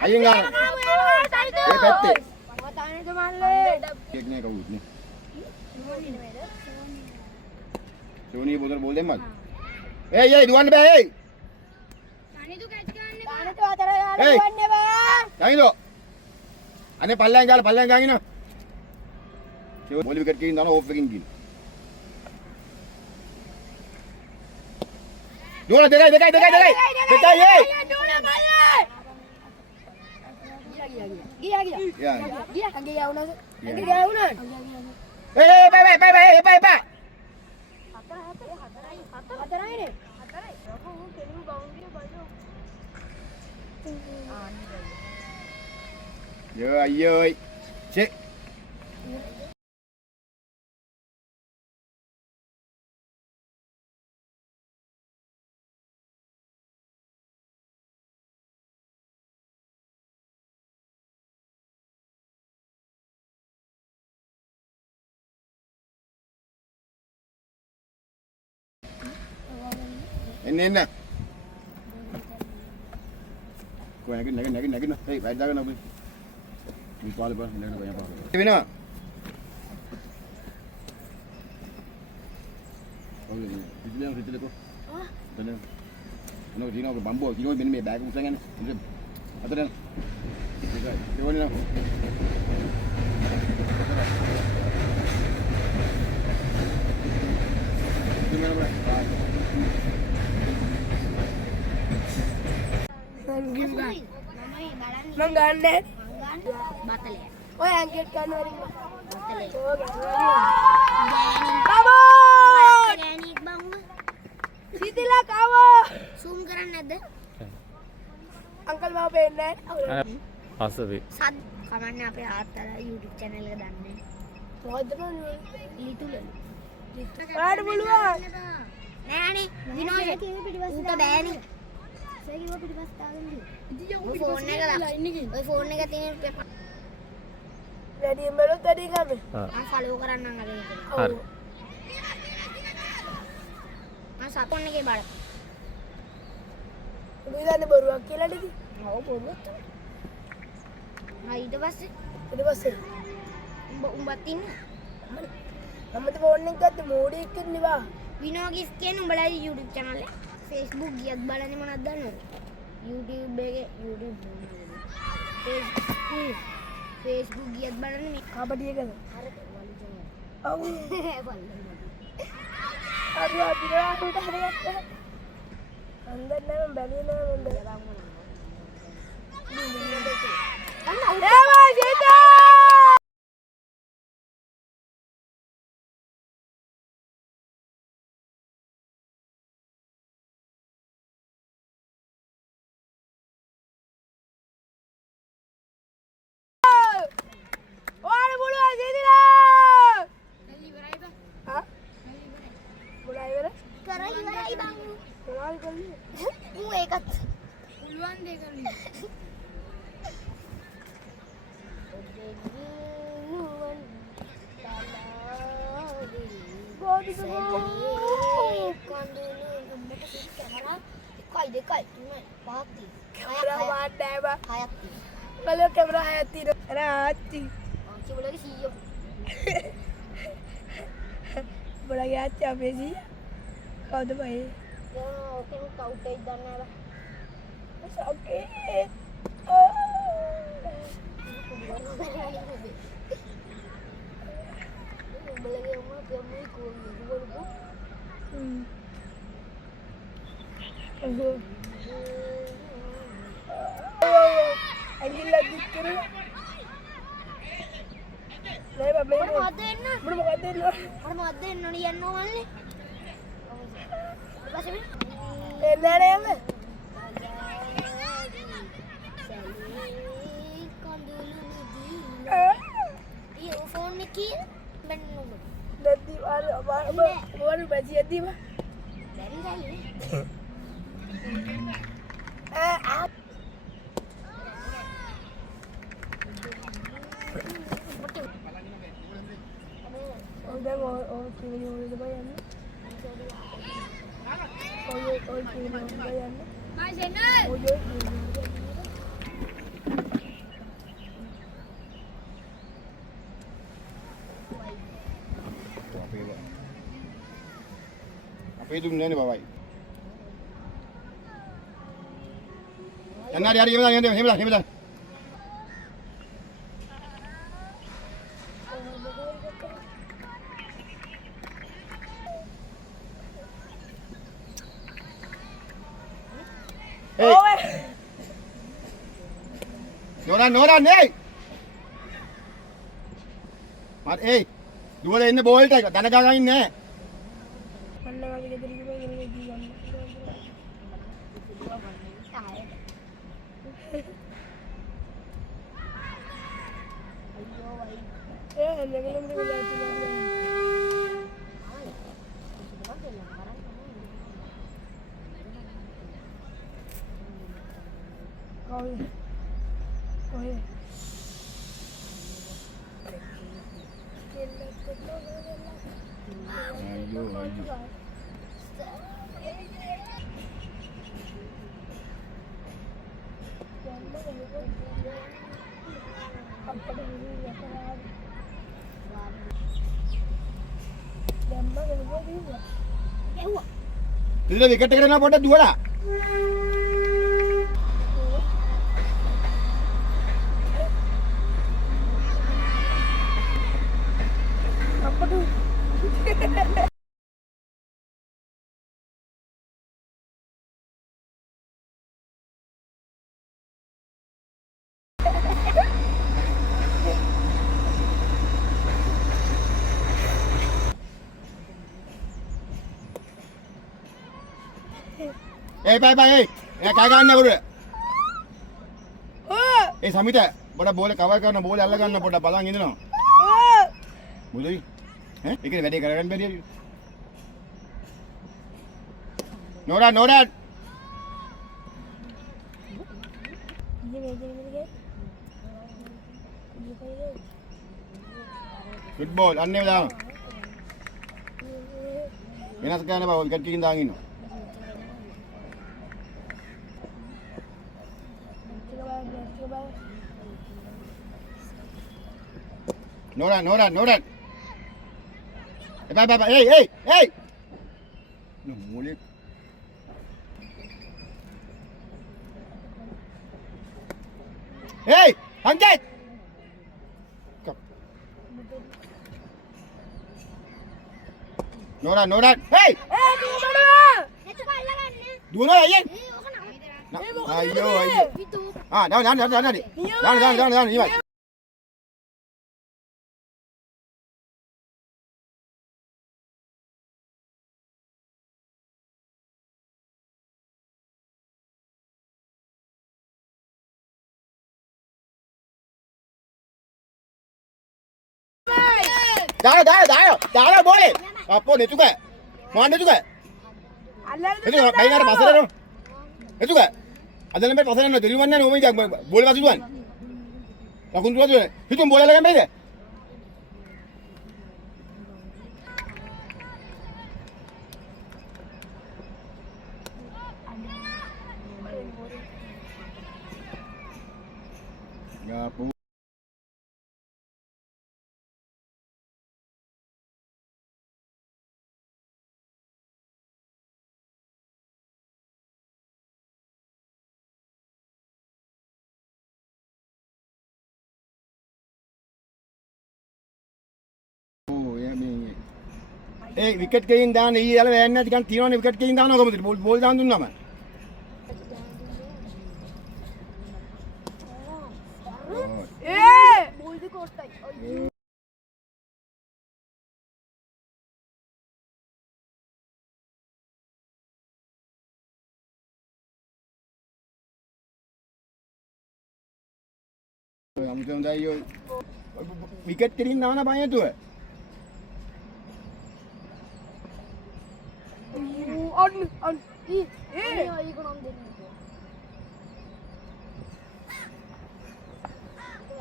අයියෙන් ගාන ඒ පැත්තේ මතානේද මල්ලේ केक नहीं कहूँ इतने सोनी बोल दें मत ए ये दुकान पे ए ගානට අතර Hey. ගන්න බා. Jangan tu. Ane pallang gangin na. Coba boleh wicket kirin dana off wicket kirin. Dua dekai. Dekai ye. දුවන බල්ලා. ගියා. Ya. ගියා. අගේ යවුනද? අගේ ගෑවුනද? Eh, bye. හතරයිනේ. Ya, ayoy. Cek. Ini. Kau naik. Hei, baik jaga nak. Ni soal apa? Nak banyak apa? Vina. Oh, ni. Itu ko. Ah. Benar. Ano dino ko bambu, dino bin me bag usangan. Itu. Atau dah. Dekat. Dia ni nak. Itu mana ba? මං ගන්නේ බතලය. ඔය ඇන්කට් ගන්න වරින් බතලය. කවෝ ගෑණියෙක් බං උඹ. සිතිලා කවෝ Zoom කරන්නේ නැද්ද? Uncle මාව පේන්නේ නැහැ අසවේ සද් කමන්නේ අපේ ආත්තලා YouTube channel එක දන්නේ. මොකද්ද මන්නේ ලිතුල. ඔයාලට පුළුවන් නෑනේ. විනෝද ඌට බෑනේ. සේකිව පිටිපස්ස තාගෙන ඉන්න. ඔය ෆෝන් එක ලා. ඔය ෆෝන් එක තියෙන පෙප්පා. වැඩි මෙලොත් වැඩි කරන්නේ මම ෆලෝ කරන්නම් අද ඒක. හරි මම සපොන් එකේ බලන්න. උඹ ඉන්නේ බොරුවක් කියලා නේද ඔව් බොරුවක් තමයි. ඊට පස්සේ ඊට පස්සේ උඹත් ඉන්නේ. මමද ෆෝන් එක ගත්ත මෝඩි එක්ක නෙවා විනෝගිස් කියන උඹලගේ YouTube channel එක. Facebook ගියත් බලන්නේ මොනවද දන්නවද? YouTube එකේ Facebook ගියත් බලන්නේ මේ කබඩි එකද අර වලිජන. ඔව් අර අදිරාට හරියට අන්දර නම් බැලුවේ නෑ මොන්ද ඒවා ජීතා ඕන බුලුවා ජීදිලා හා බුලා ඉවර කරා ඉවරයි බං. මොනවද කරන්නේ ඌ ඒකත් පුළුවන් දෙයක් කරන්නේ දෙකයි තුනයි පහක් කැමරා වාඩ්ඩාව හයක් බලෝ කැමරා හයක් තියෙනවා රාත්‍රි කිවලගේ 100 බලගේ ආච්චි අපේ සීය කවුද බයි ඕකෙන් කවුට් එකක් ගන්න ආලා සෝකේ උඹලගේ අම්මා කැමරේ කොහොමද බලපො ඇඟිල්ල දික් කරලා නෑ බබේ මොකද එන්න මොකද මොකද එන්නේ මොකද එන්න යන්න ඕනේ ඊපස්සේ එන්නේ නෑ යන්නේ ඊ ෆෝන් එකේ බෙන්න උඹ නැති අර මොන බජි යදීම බැරි ගන්නේ දැන් ඔය කිවිලි වලද බයන්නේ ඔය කිවිලි වලද බයන්නේ මා සෙනල් ඔය Apa itu ni bawai? යන්න හරි එහෙම Noran, hey! Mat, hey! දුවලා එන්න බෝල් එක දන ගාගෙන ඉන්නේ ඉතින් විකට් එකට යනවා පොඩ්ඩක් දුවලා Bye. Kaya gana bro. Samita, bola bola cover karna bola alla ganna poda balang indina. Mudai. Ikine වැඩේ කරගන්න බැරියද? Noran. Good ball, අන්නේ දාන්න. වෙනස් ගන්න බා විකට් එකකින් දාගෙන ඉන්නවා. Noran. Bye. Hey. No, mulai. Hey, angkat. Noran. Hey. Dua aja. Ayo. Jangan. Ini, Mas. Dah boleh. Apa ni juga? Mana juga? Itu bayi ada pasal tu. Itu juga. Ada lembut pasal tu. Jadi mana ni umi jak boleh pasal tuan. Lakun tuan tu. Itu boleh lagi bayi. Ya pu. Wicket के दान ये वाला van ने तीनों ने wicket के दान होगा मुझे बोल दान दूंगा मैं बोल भी कोटता है हम समझा यो विकेट के दान ना पाए तू है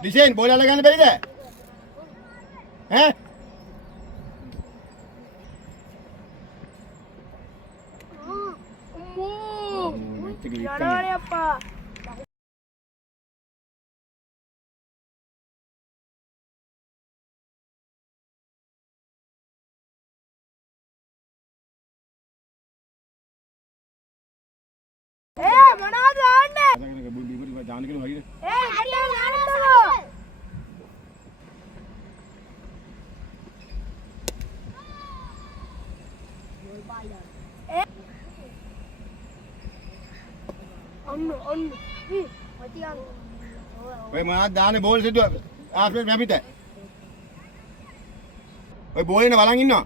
Desain bola लगाने पड़ी है हैं यार अप्पा बना दे අසගෙන බුලි දාන්න කියන හරියට. හරියට දාන්නකෝ. ඔන්න මතියන් ඔය මාත් දාන්නේ බෝල් සිදුව ආස්පෙල් මැපිට. ඔය බෝල් එන බලන් ඉන්නවා.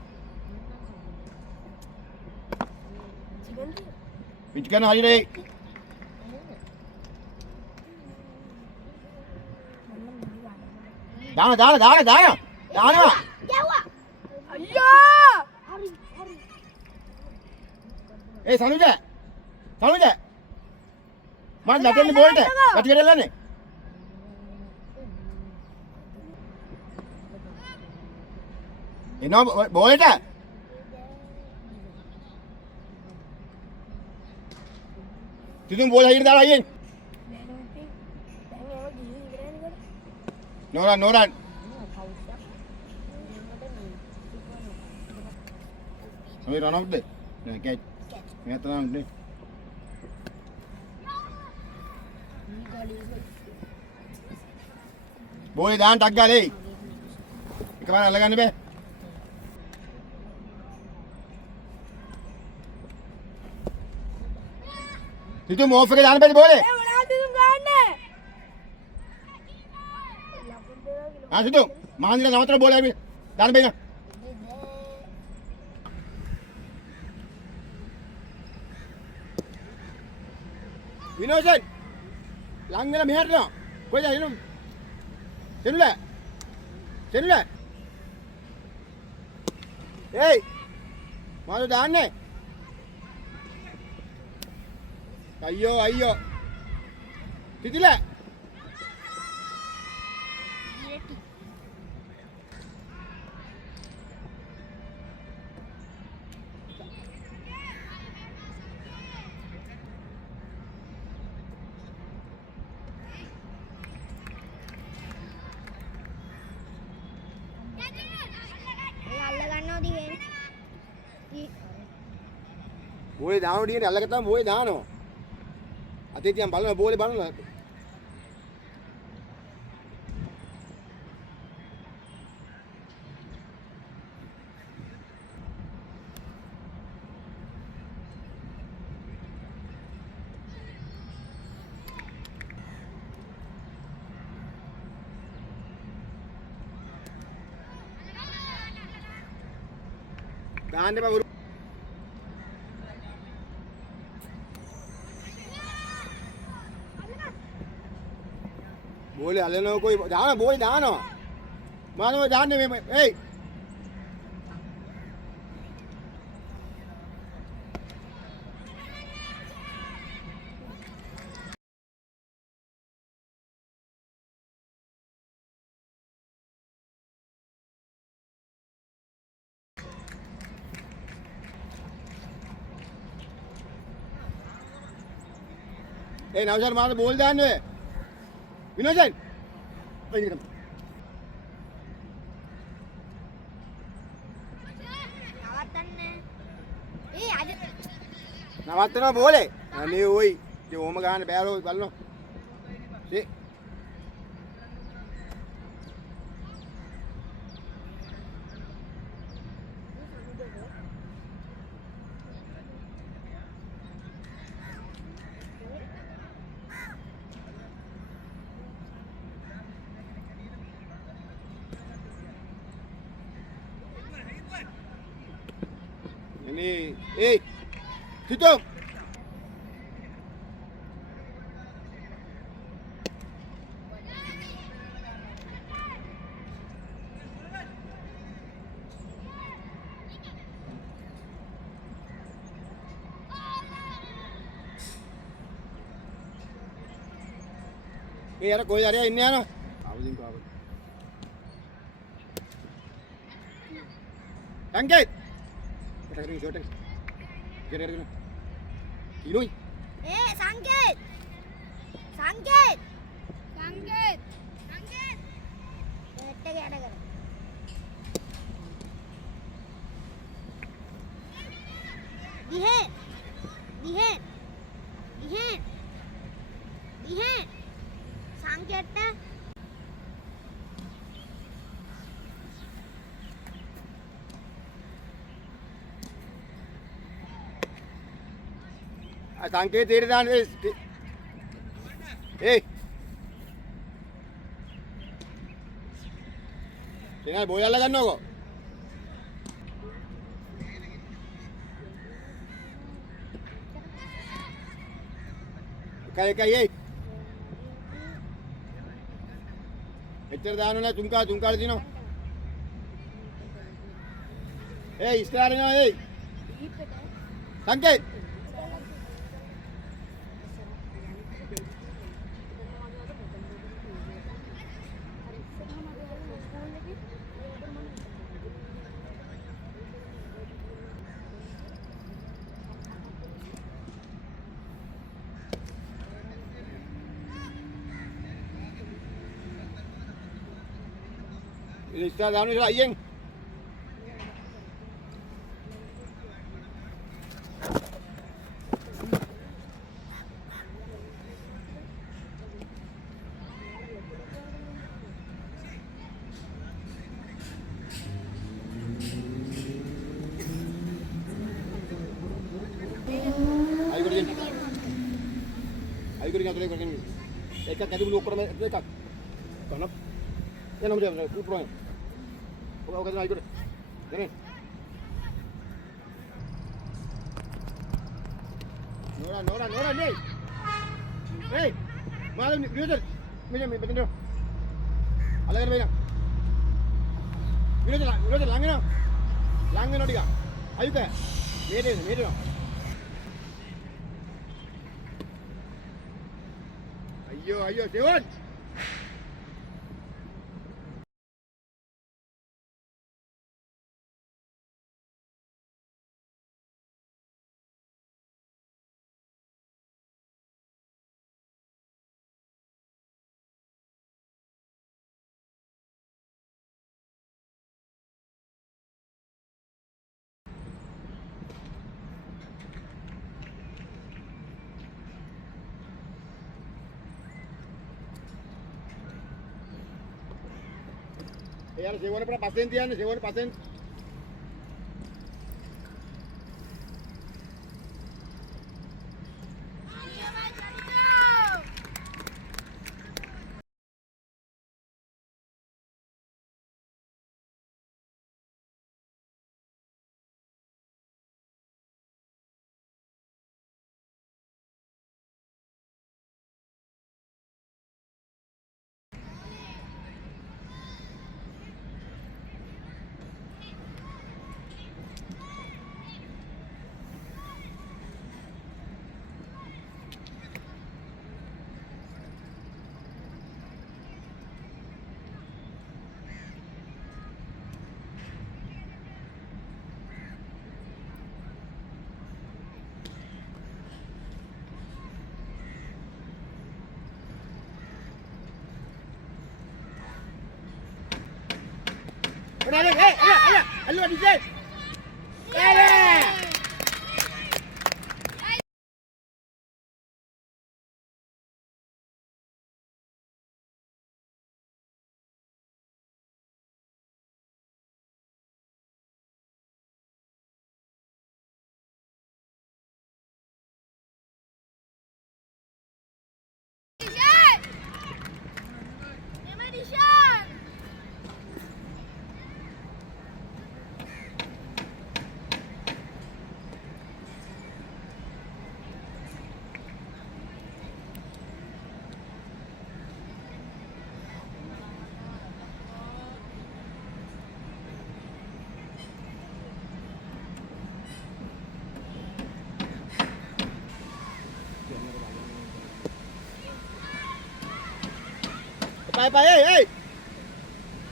පිච් කරන හරියට දානවා. යව්වා අයියෝ හරි ඒ සනුජ මම ලැටෙන්නේ බෝල්ට වැටි ගලන්නේ එනවා බෝල්ට තිතුම් බෝල් හයියට දාලා අයියෙන් නෝරන් අපි රන් අවුට්ද නෑ කැච් මෙයා තමයි නේ බෝලේ දාන්න ටක් ගාලා එයි එකවර අල්ලගන්න බෑ තිතුම් ඕෆ් එකේ දාන්න බෑද බෝලේ සිතුම් මහන්සිලා නවත්තන බෝලේ අපි දාන්න බෑ විනෝසන් ලං වෙලා මෙහාට යනවා කොහෙද එනවා සෙනුල ඒයි මාළු දාන්නේ අයියෝ තිතිල බෝලේ දානවා ඩියනේ අල්ලගත්තාම බෝලේ දානවා අතේ තියන් බලනවා බෝලේ බලනවා දාන්න බා බෝලේ අල්ලනවා කොයි දාන බෝලේ දානවා මානව දාන්නේ මේ ඒයි ඒ නවසර් මාන බෝල් දාන්නේ විනෝදන් එන්න නවත්තනවා බෝලේ අනේ ඔයි ඒ ඕම ගන්න බෑරෝ බලනවා ඒ Hey, tutup. Hey, यार कोई आ रहा है इन्हें यार आवाज़ इनको आवाज़ अंकित Shooting, shooting. Get it, Kinoy. Hey, Sanket. Take it. Behind. கேட்ட සංකේ තීර දාන්න ඒ සිනල් බෝල් අල්ල ගන්නකො එකයි ඒ එච්චර දාන්න නෑ තුන්කාල දිනෝ ඒ ඉස්තරාරිනෝ ඒ සංකේ Está dando la yen. Ahí corriendo. Es que acá dulu ukuran dekat. Kanap. Ya nomor dia, ukuran. Oke, ayo ikut. Jalan. Nora nih. Hey, malam ni, Biodel. Macam ni, macam ni. Alah kan macam. Biodel, langan dia. Ayo ke? Mede. Ayo, Dewan. Ya, seguro para paciente, ya, seguro paciente. Ayo, DJ. Hey.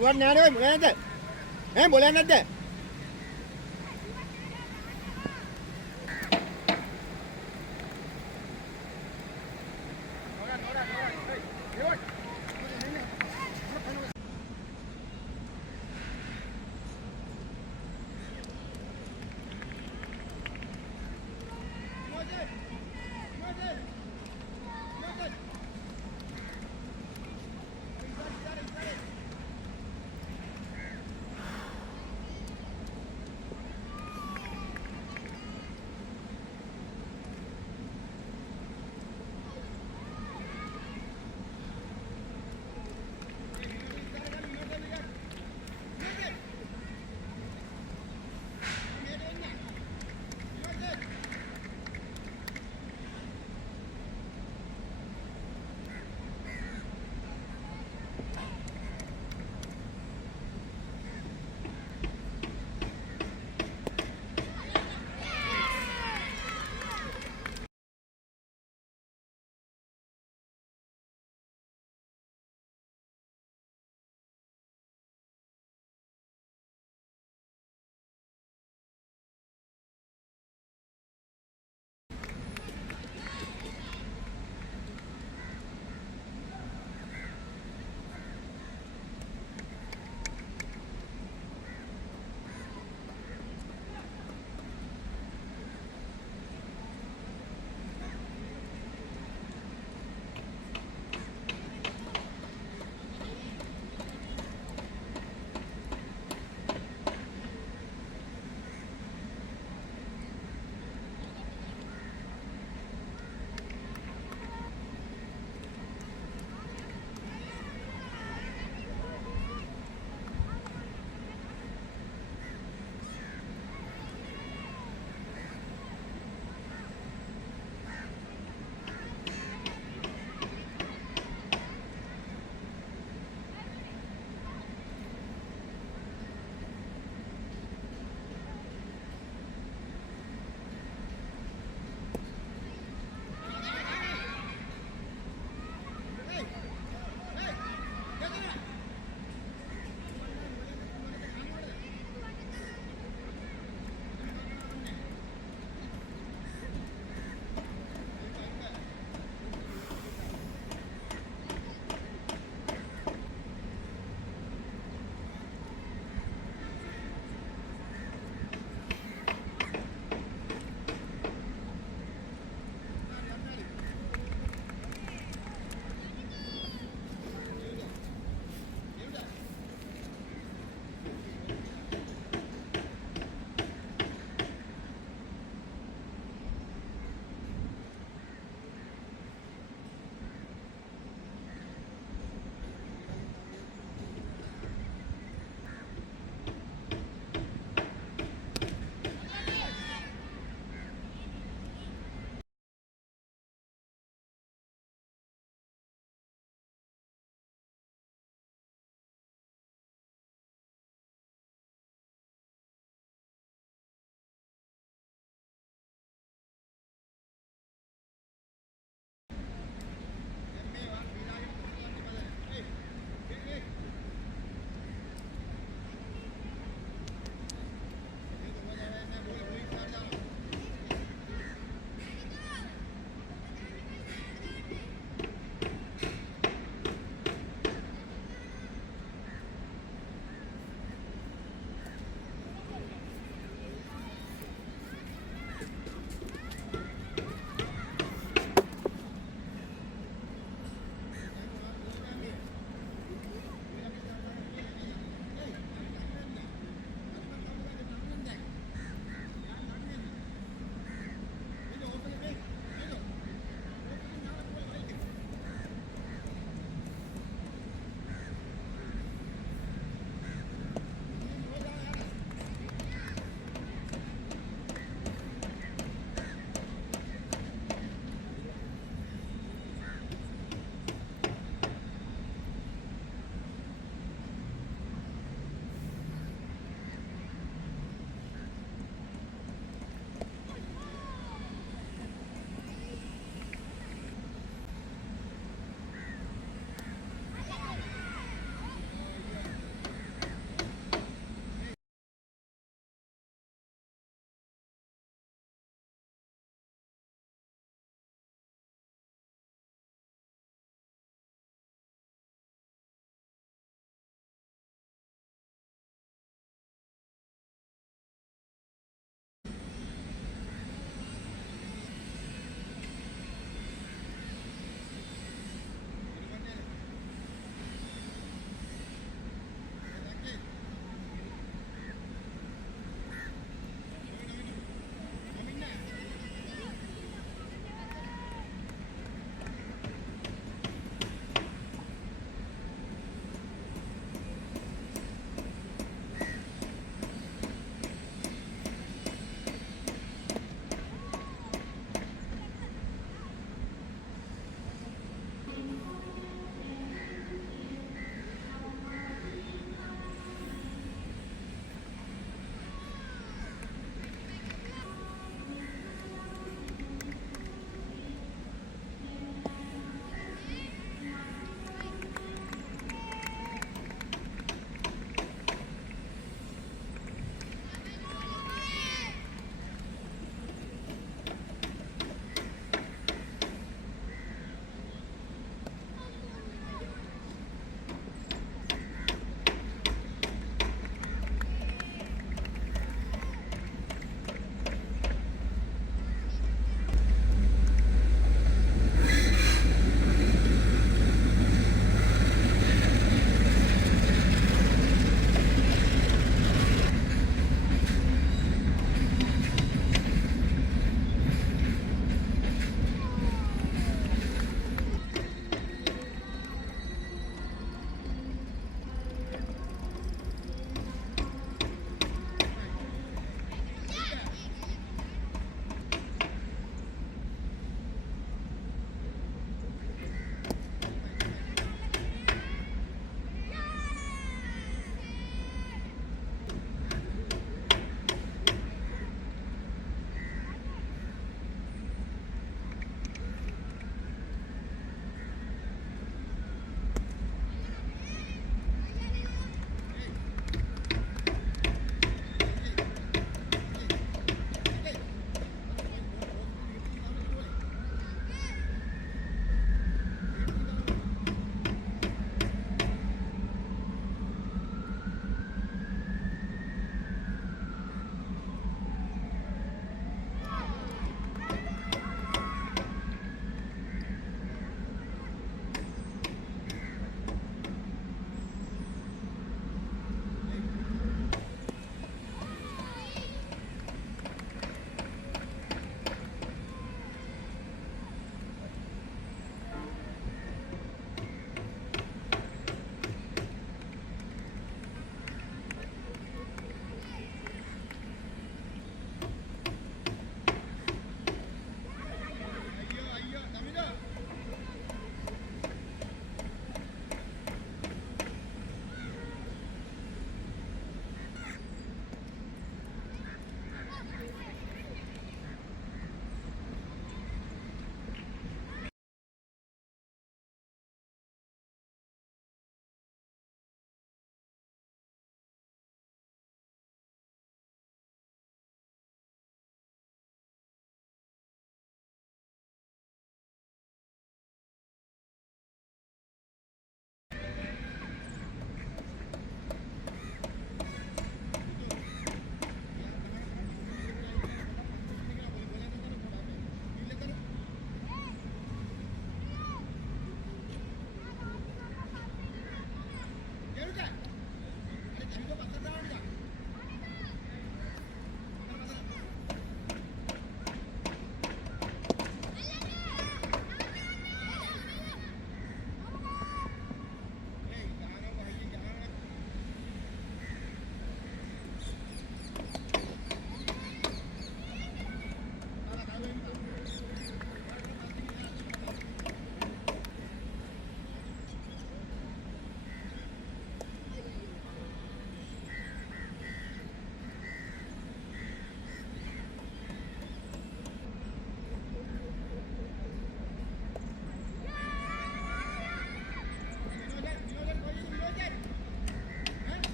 Tuan ni ada, boleh nanti. Boleh nanti.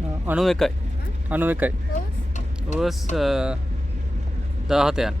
91යි 91යි. ඕස් 17 යන.